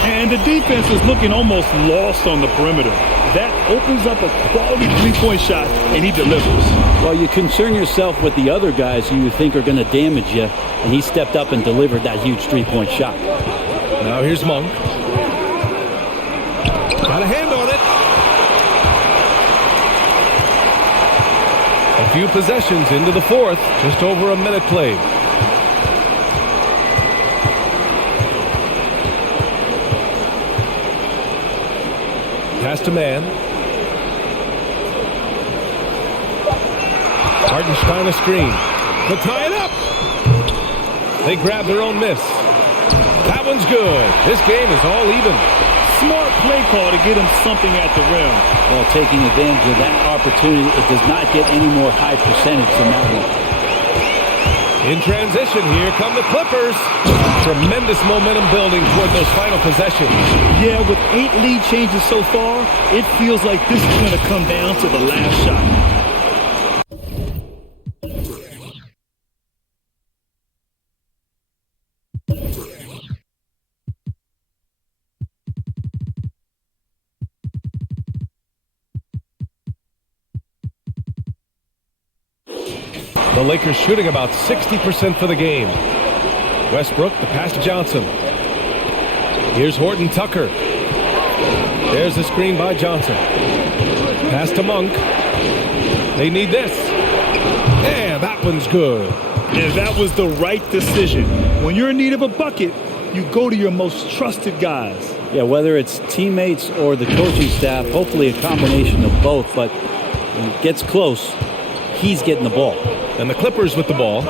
And the defense is looking almost lost on the perimeter. That opens up a quality three-point shot, and he delivers. Well, you concern yourself with the other guys who you think are going to damage you, and he stepped up and delivered that huge three-point shot. Now here's Monk. Got a hand on it. A few possessions into the fourth, just over a minute played. Pass to Mann. Hartenstein a screen. to tie it up. They grab their own miss. That one's good. This game is all even. Smart play call to get him something at the rim. Well, taking advantage of that opportunity, it does not get any more high percentage than that one. In transition, here come the Clippers. Tremendous momentum building toward those final possessions. Yeah, with 8 lead changes so far, it feels like this is going to come down to the last shot. The Lakers shooting about 60% for the game. Westbrook, the pass to Johnson. Here's Horton Tucker. There's the screen by Johnson. Pass to Monk. They need this. Yeah, that one's good. And that was the right decision. When you're in need of a bucket, you go to your most trusted guys. Yeah, whether it's teammates or the coaching staff, hopefully a combination of both, but when it gets close, he's getting the ball. And the Clippers with the ball.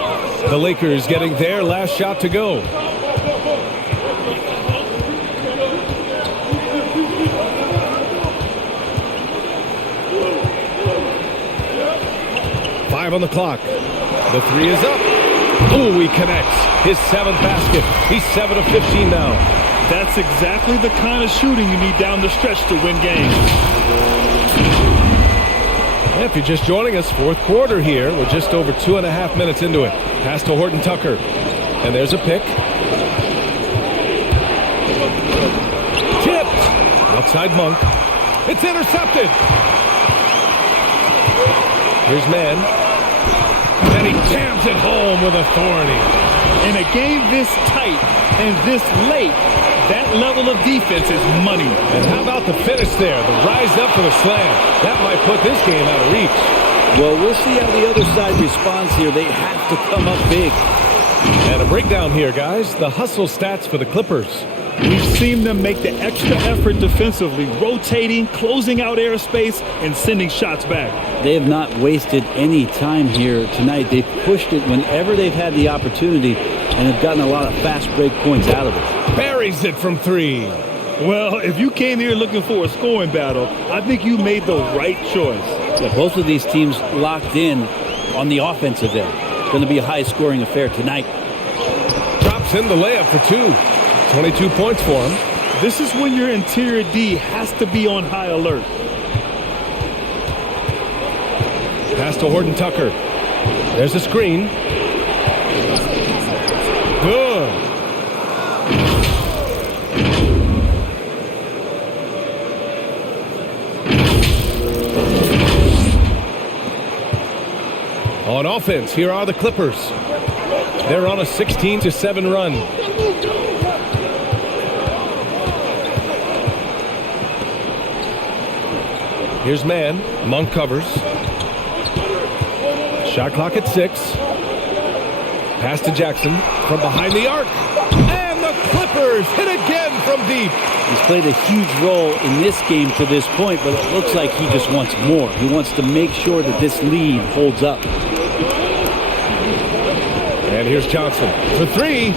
The Lakers getting their last shot to go. Five on the clock. The three is up. Ooh, he connects. His 7th basket. He's 7 of 15 now. That's exactly the kind of shooting you need down the stretch to win games. If you're just joining us, fourth quarter here. We're just over 2.5 minutes into it. Pass to Horton Tucker. And there's a pick. Tipped. Outside Monk. It's intercepted. Here's Mann. And he jams it home with authority. In a game this tight and this late, that level of defense is money. And how about the finish there? The rise up for the slam. That might put this game out of reach. Well, we'll see how the other side responds here. They have to come up big. And a breakdown here, guys. The hustle stats for the Clippers. We've seen them make the extra effort defensively, rotating, closing out airspace, and sending shots back. They have not wasted any time here tonight. They've pushed it whenever they've had the opportunity and have gotten a lot of fast break points out of it. Buries it from three. Well, if you came here looking for a scoring battle, I think you made the right choice. Yeah, both of these teams locked in on the offensive end. Going to be a high-scoring affair tonight. Drops in the layup for two. 22 points for him. This is when your interior D has to be on high alert. Pass to Horton Tucker. There's a screen. Good. On offense, here are the Clippers. They're on a 16-7 run. Here's Mann. Monk covers. Shot clock at 6. Pass to Jackson from behind the arc. And the Clippers hit again from deep. He's played a huge role in this game to this point, but it looks like he just wants more. He wants to make sure that this lead holds up. And here's Johnson for 3.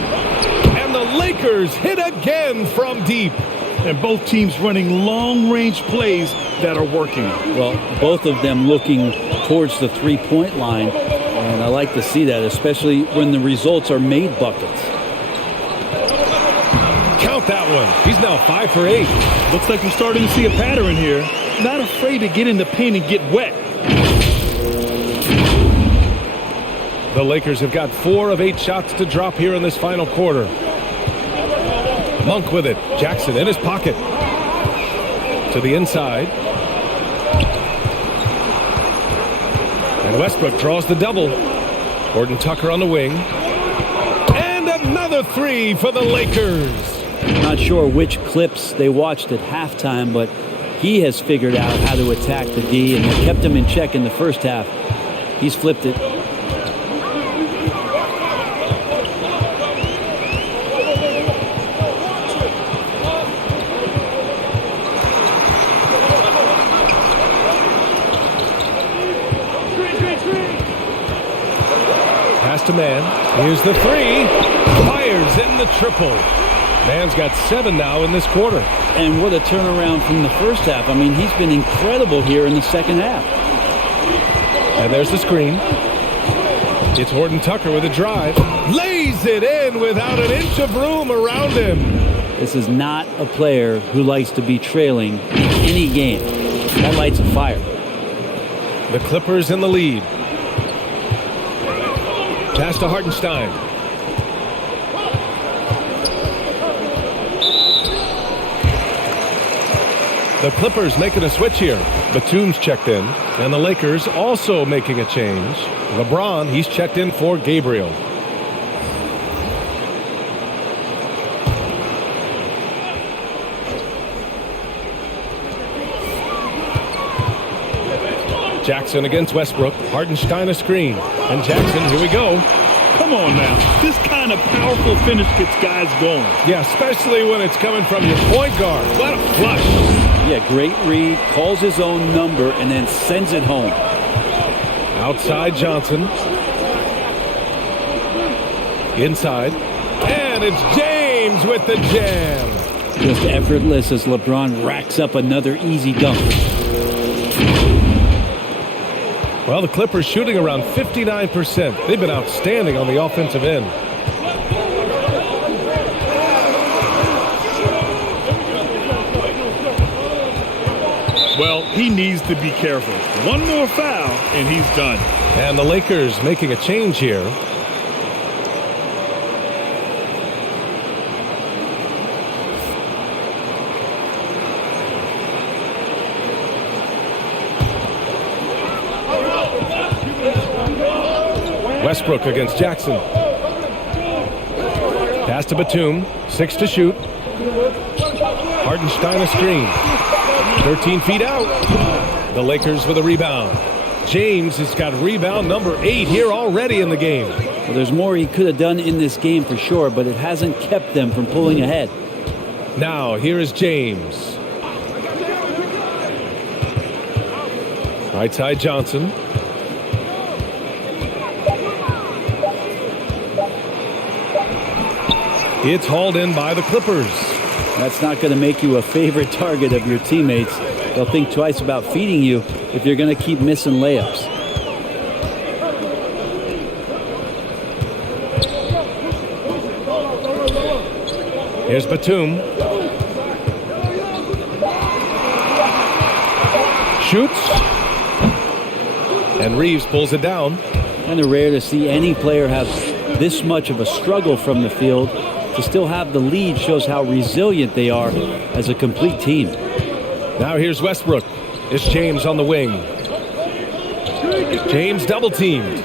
And the Lakers hit again from deep. And both teams running long-range plays that are working. Well, both of them looking towards the three-point line, and I like to see that, especially when the results are made buckets. Count that one. He's now 5 for 8. Looks like we're starting to see a pattern here. Not afraid to get in the paint and get wet. The Lakers have got 4 of 8 shots to drop here in this final quarter. Monk with it. Jackson in his pocket. To the inside. And Westbrook draws the double. Horton Tucker on the wing. And another 3 for the Lakers. Not sure which clips they watched at halftime, but he has figured out how to attack the D, and they kept him in check in the first half. He's flipped it. to man. Here's the three. Fires in the triple. Man's got 7 now in this quarter. And what a turnaround from the first half. I mean, he's been incredible here in the second half. And there's the screen. It's Horton Tucker with a drive. Lays it in without an inch of room around him. This is not a player who likes to be trailing in any game. That lights a fire. The Clippers in the lead. Pass to Hartenstein. The Clippers making a switch here. Batum's checked in. And the Lakers also making a change. LeBron, he's checked in for Gabriel. Jackson against Westbrook. Hartenstein a screen. And Jackson, here we go. Come on now. This kind of powerful finish gets guys going. Yeah, especially when it's coming from your point guard. What a flush. Yeah, great read, calls his own number, and then sends it home. Outside Johnson. Inside. And it's James with the jam. Just effortless as LeBron racks up another easy dunk. Well, the Clippers shooting around 59%. They've been outstanding on the offensive end. Well, he needs to be careful. One more foul, and he's done. And the Lakers making a change here. Westbrook against Jackson. Pass to Batum. 6 to shoot. Hartenstein a screen. 13 feet out. The Lakers with a rebound. James has got rebound number 8 here already in the game. Well, there's more he could have done in this game for sure, but it hasn't kept them from pulling ahead. Now, here is James. Right side Johnson. It's hauled in by the Clippers. That's not going to make you a favorite target of your teammates. They'll think twice about feeding you if you're going to keep missing layups. Here's Batum. Shoots. And Reeves pulls it down. Kind of rare to see any player have this much of a struggle from the field. To still have the lead shows how resilient they are as a complete team. Now here's Westbrook. It's James on the wing. James double teamed.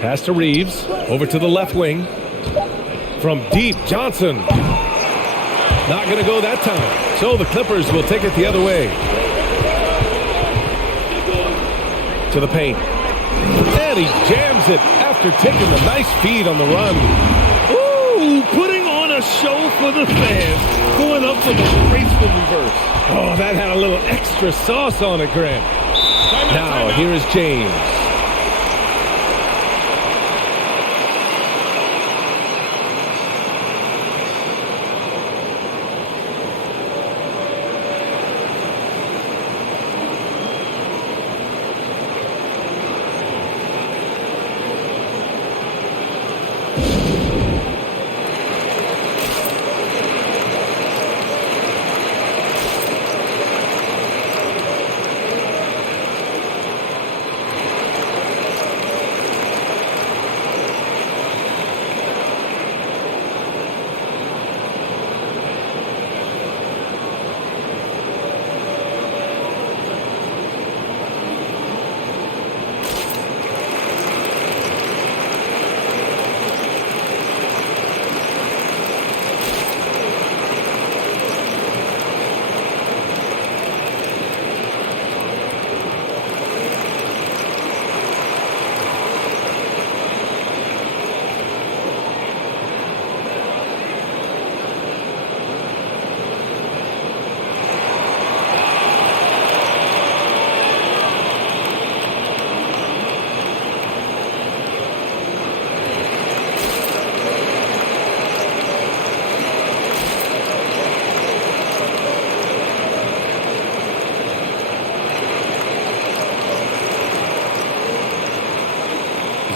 Pass to Reeves. Over to the left wing. From deep, Johnson. Not going to go that time. So the Clippers will take it the other way. To the paint. And he jams it after taking the nice feed on the run. Ooh, putting on a show for the fans. Going up for the graceful reverse. Oh, that had a little extra sauce on it, Grant. Now, here is James.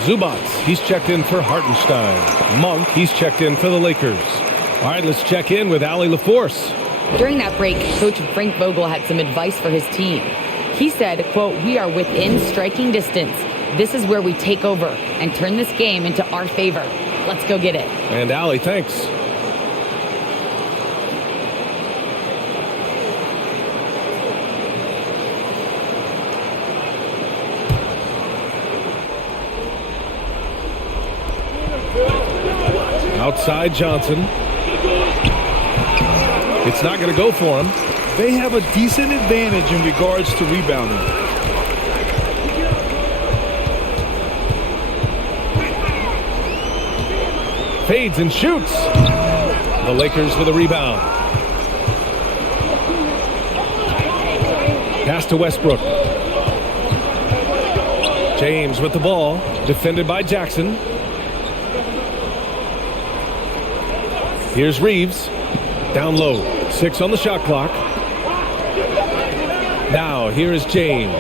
Zubats, he's checked in for Hartenstein. Monk, he's checked in for the Lakers. All right, let's check in with Allie LaForce. During that break, Coach Frank Vogel had some advice for his team. He said, quote, "We are within striking distance. This is where we take over and turn this game into our favor. Let's go get it." And Allie, thanks. Outside Johnson. It's not going to go for him. They have a decent advantage in regards to rebounding. Fades and shoots. The Lakers with a rebound. Pass to Westbrook. James with the ball. Defended by Jackson. Here's Reeves. Down low. 6 on the shot clock. Now, here is James.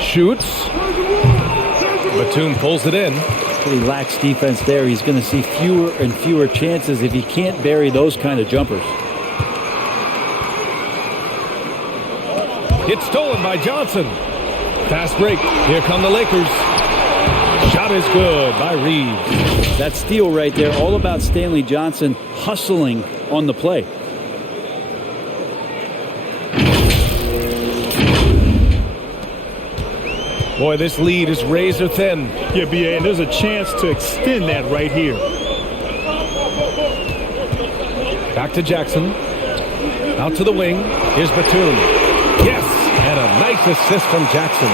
Shoots. Batum pulls it in. He lacks defense there. He's going to see fewer and fewer chances if he can't bury those kind of jumpers. It's stolen by Johnson. Fast break. Here come the Lakers. Shot is good by Reeves. That steal right there, all about Stanley Johnson hustling on the play. Boy, this lead is razor thin. Yeah, B.A., and there's a chance to extend that right here. Back to Jackson. Out to the wing. Here's Batum. Yes! And a nice assist from Jackson.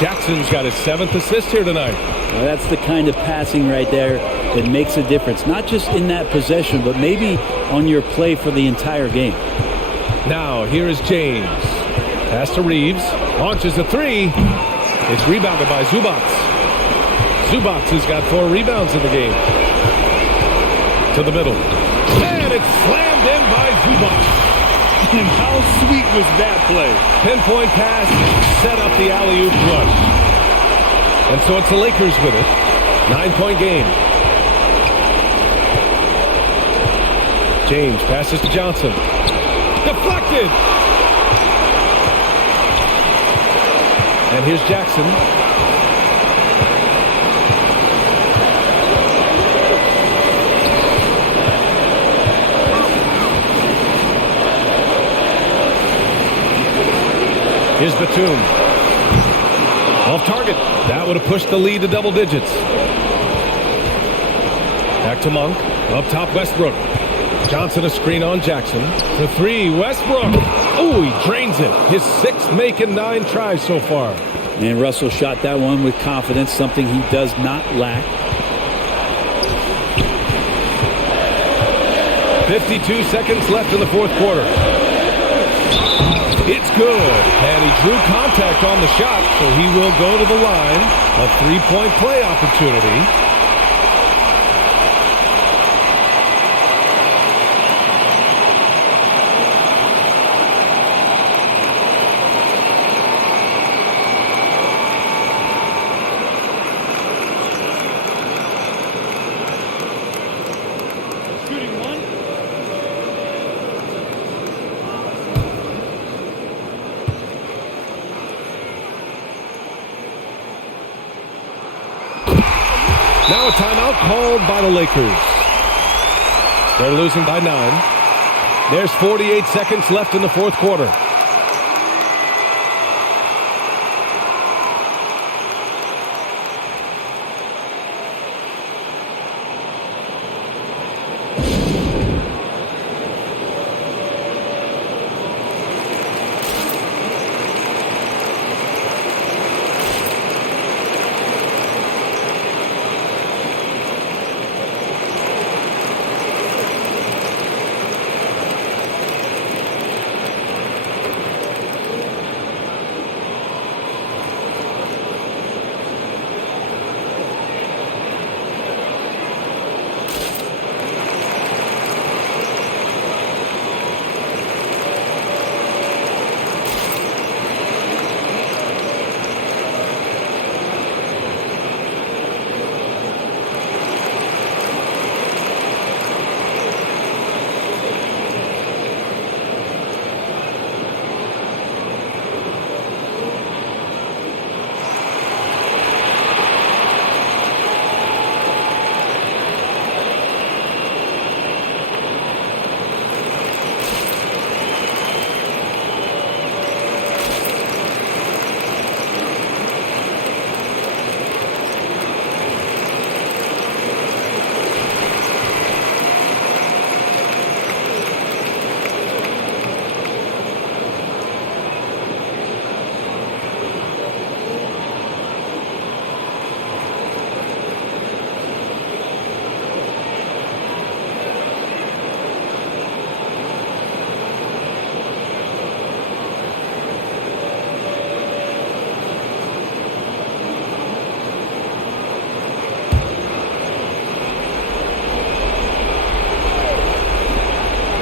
Jackson's got his 7th assist here tonight. Well, that's the kind of passing right there that makes a difference. Not just in that possession, but maybe on your play for the entire game. Now, here is James. Pass to Reeves. Launches a 3. It's rebounded by Zubats. Zubats has got 4 rebounds in the game. To the middle. And it's slammed in by Zubats. And how sweet was that play? Pinpoint pass, set up the alley-oop flush. And so it's the Lakers with it. 9-point game. James passes to Johnson. Deflected! And here's Jackson. Here's Batum. Off target. That would have pushed the lead to double digits. Back to Monk. Up top, Westbrook. Johnson a screen on Jackson. For 3, Westbrook. Oh, he drains it. His 6th make in 9 tries so far. And Russell shot that one with confidence, something he does not lack. 52 seconds left in the 4th quarter. It's good. And he drew contact on the shot, so he will go to the line. A 3-point play opportunity. Now a timeout called by the Lakers. They're losing by 9. There's 48 seconds left in the 4th quarter.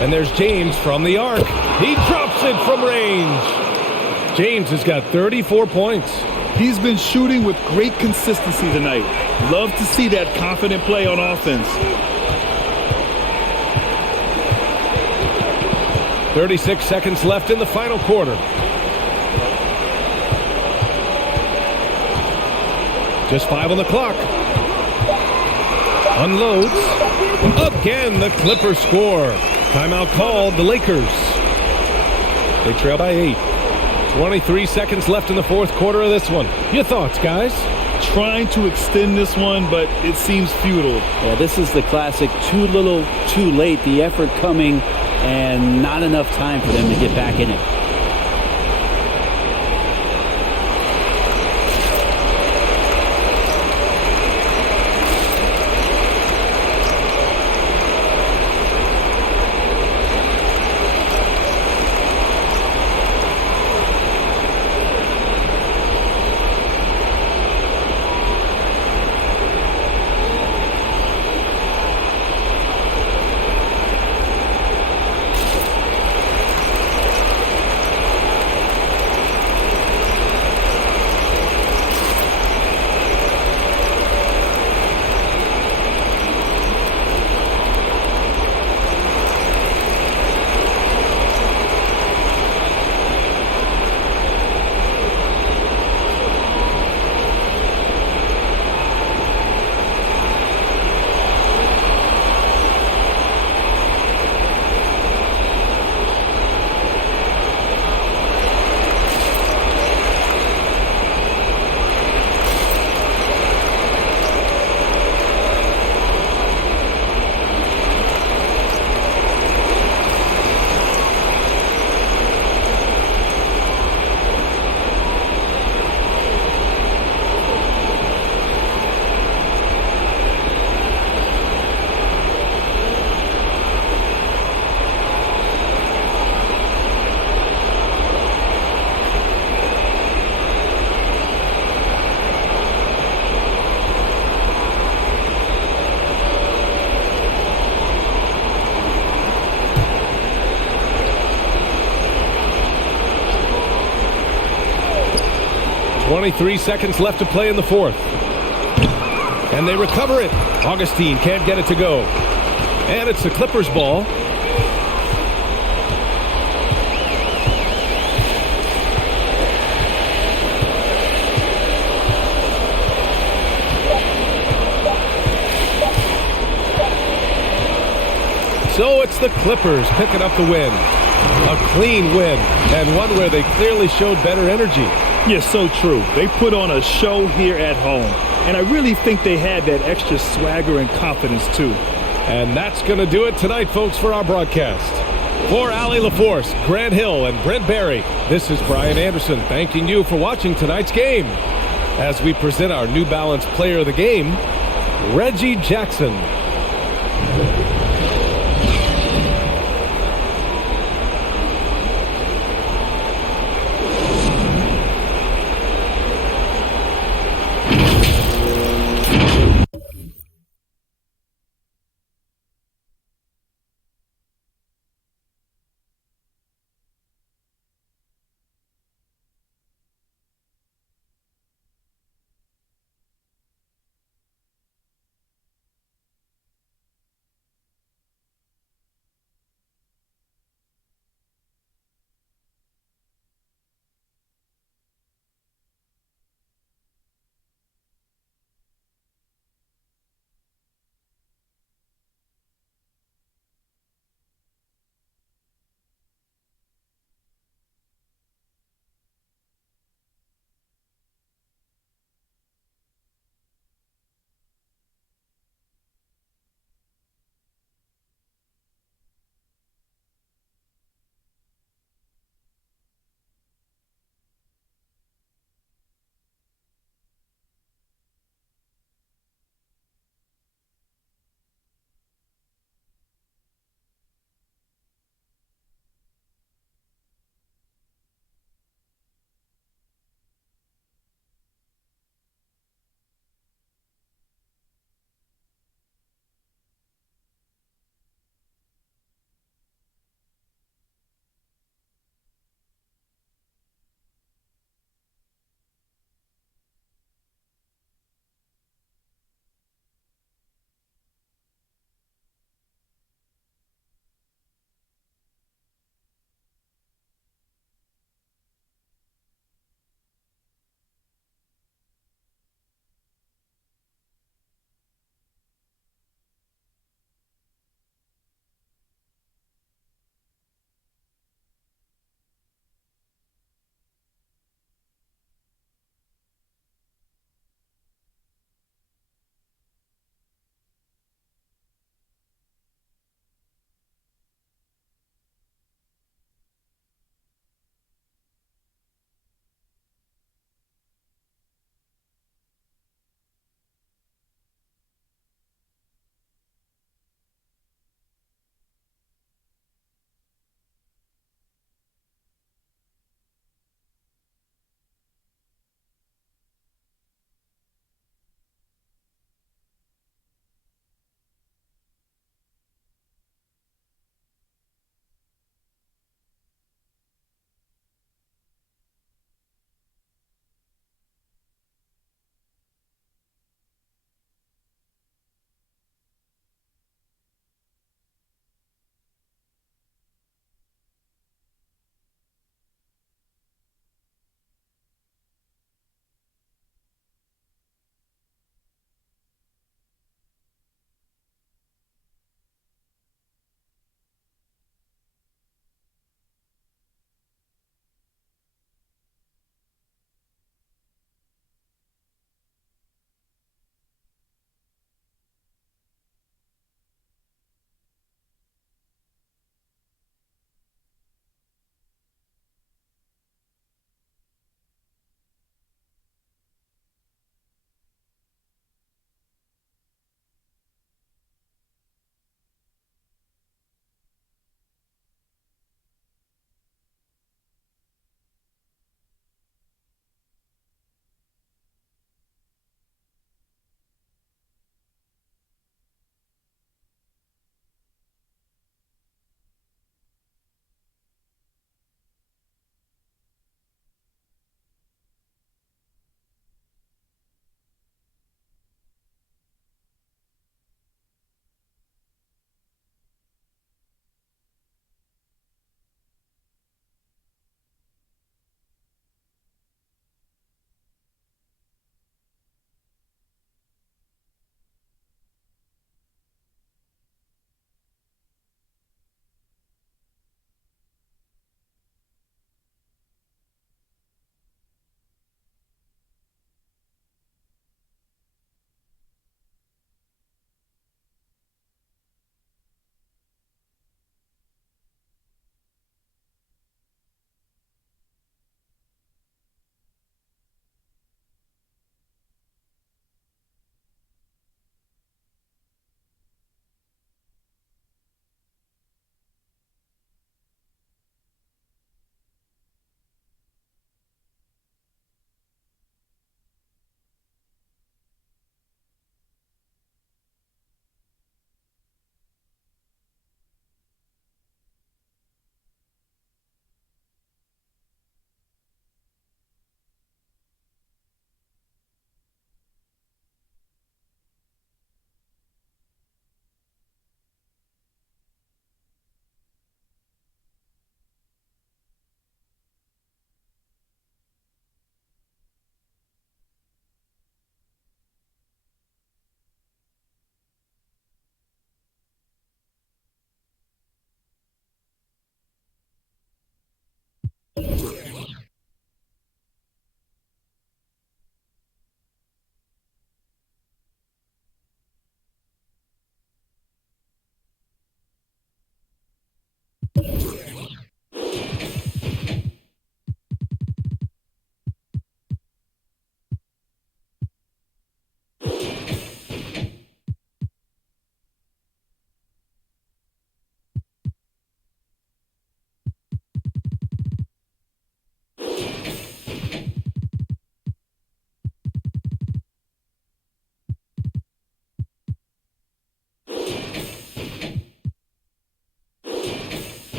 And there's James from the arc. He drops it from range. James has got 34 points. He's been shooting with great consistency tonight. Love to see that confident play on offense. 36 seconds left in the final quarter. Just 5 on the clock. Unloads. Again, the Clippers score. Timeout called, the Lakers. They trail by 8. 23 seconds left in the fourth quarter of this one. Your thoughts, guys? Trying to extend this one, but it seems futile. Yeah, this is the classic too little, too late. The effort coming and not enough time for them to get back in it. .23 seconds left to play in the fourth. And they recover it. Augustine can't get it to go. And it's the Clippers' ball. So it's the Clippers picking up the win. A clean win, and one where they clearly showed better energy. Yeah, so true. They put on a show here at home, and I really think they had that extra swagger and confidence, too. And that's going to do it tonight, folks, for our broadcast. For Allie LaForce, Grant Hill, and Brent Barry, this is Brian Anderson thanking you for watching tonight's game. As we present our New Balance Player of the Game, Reggie Jackson.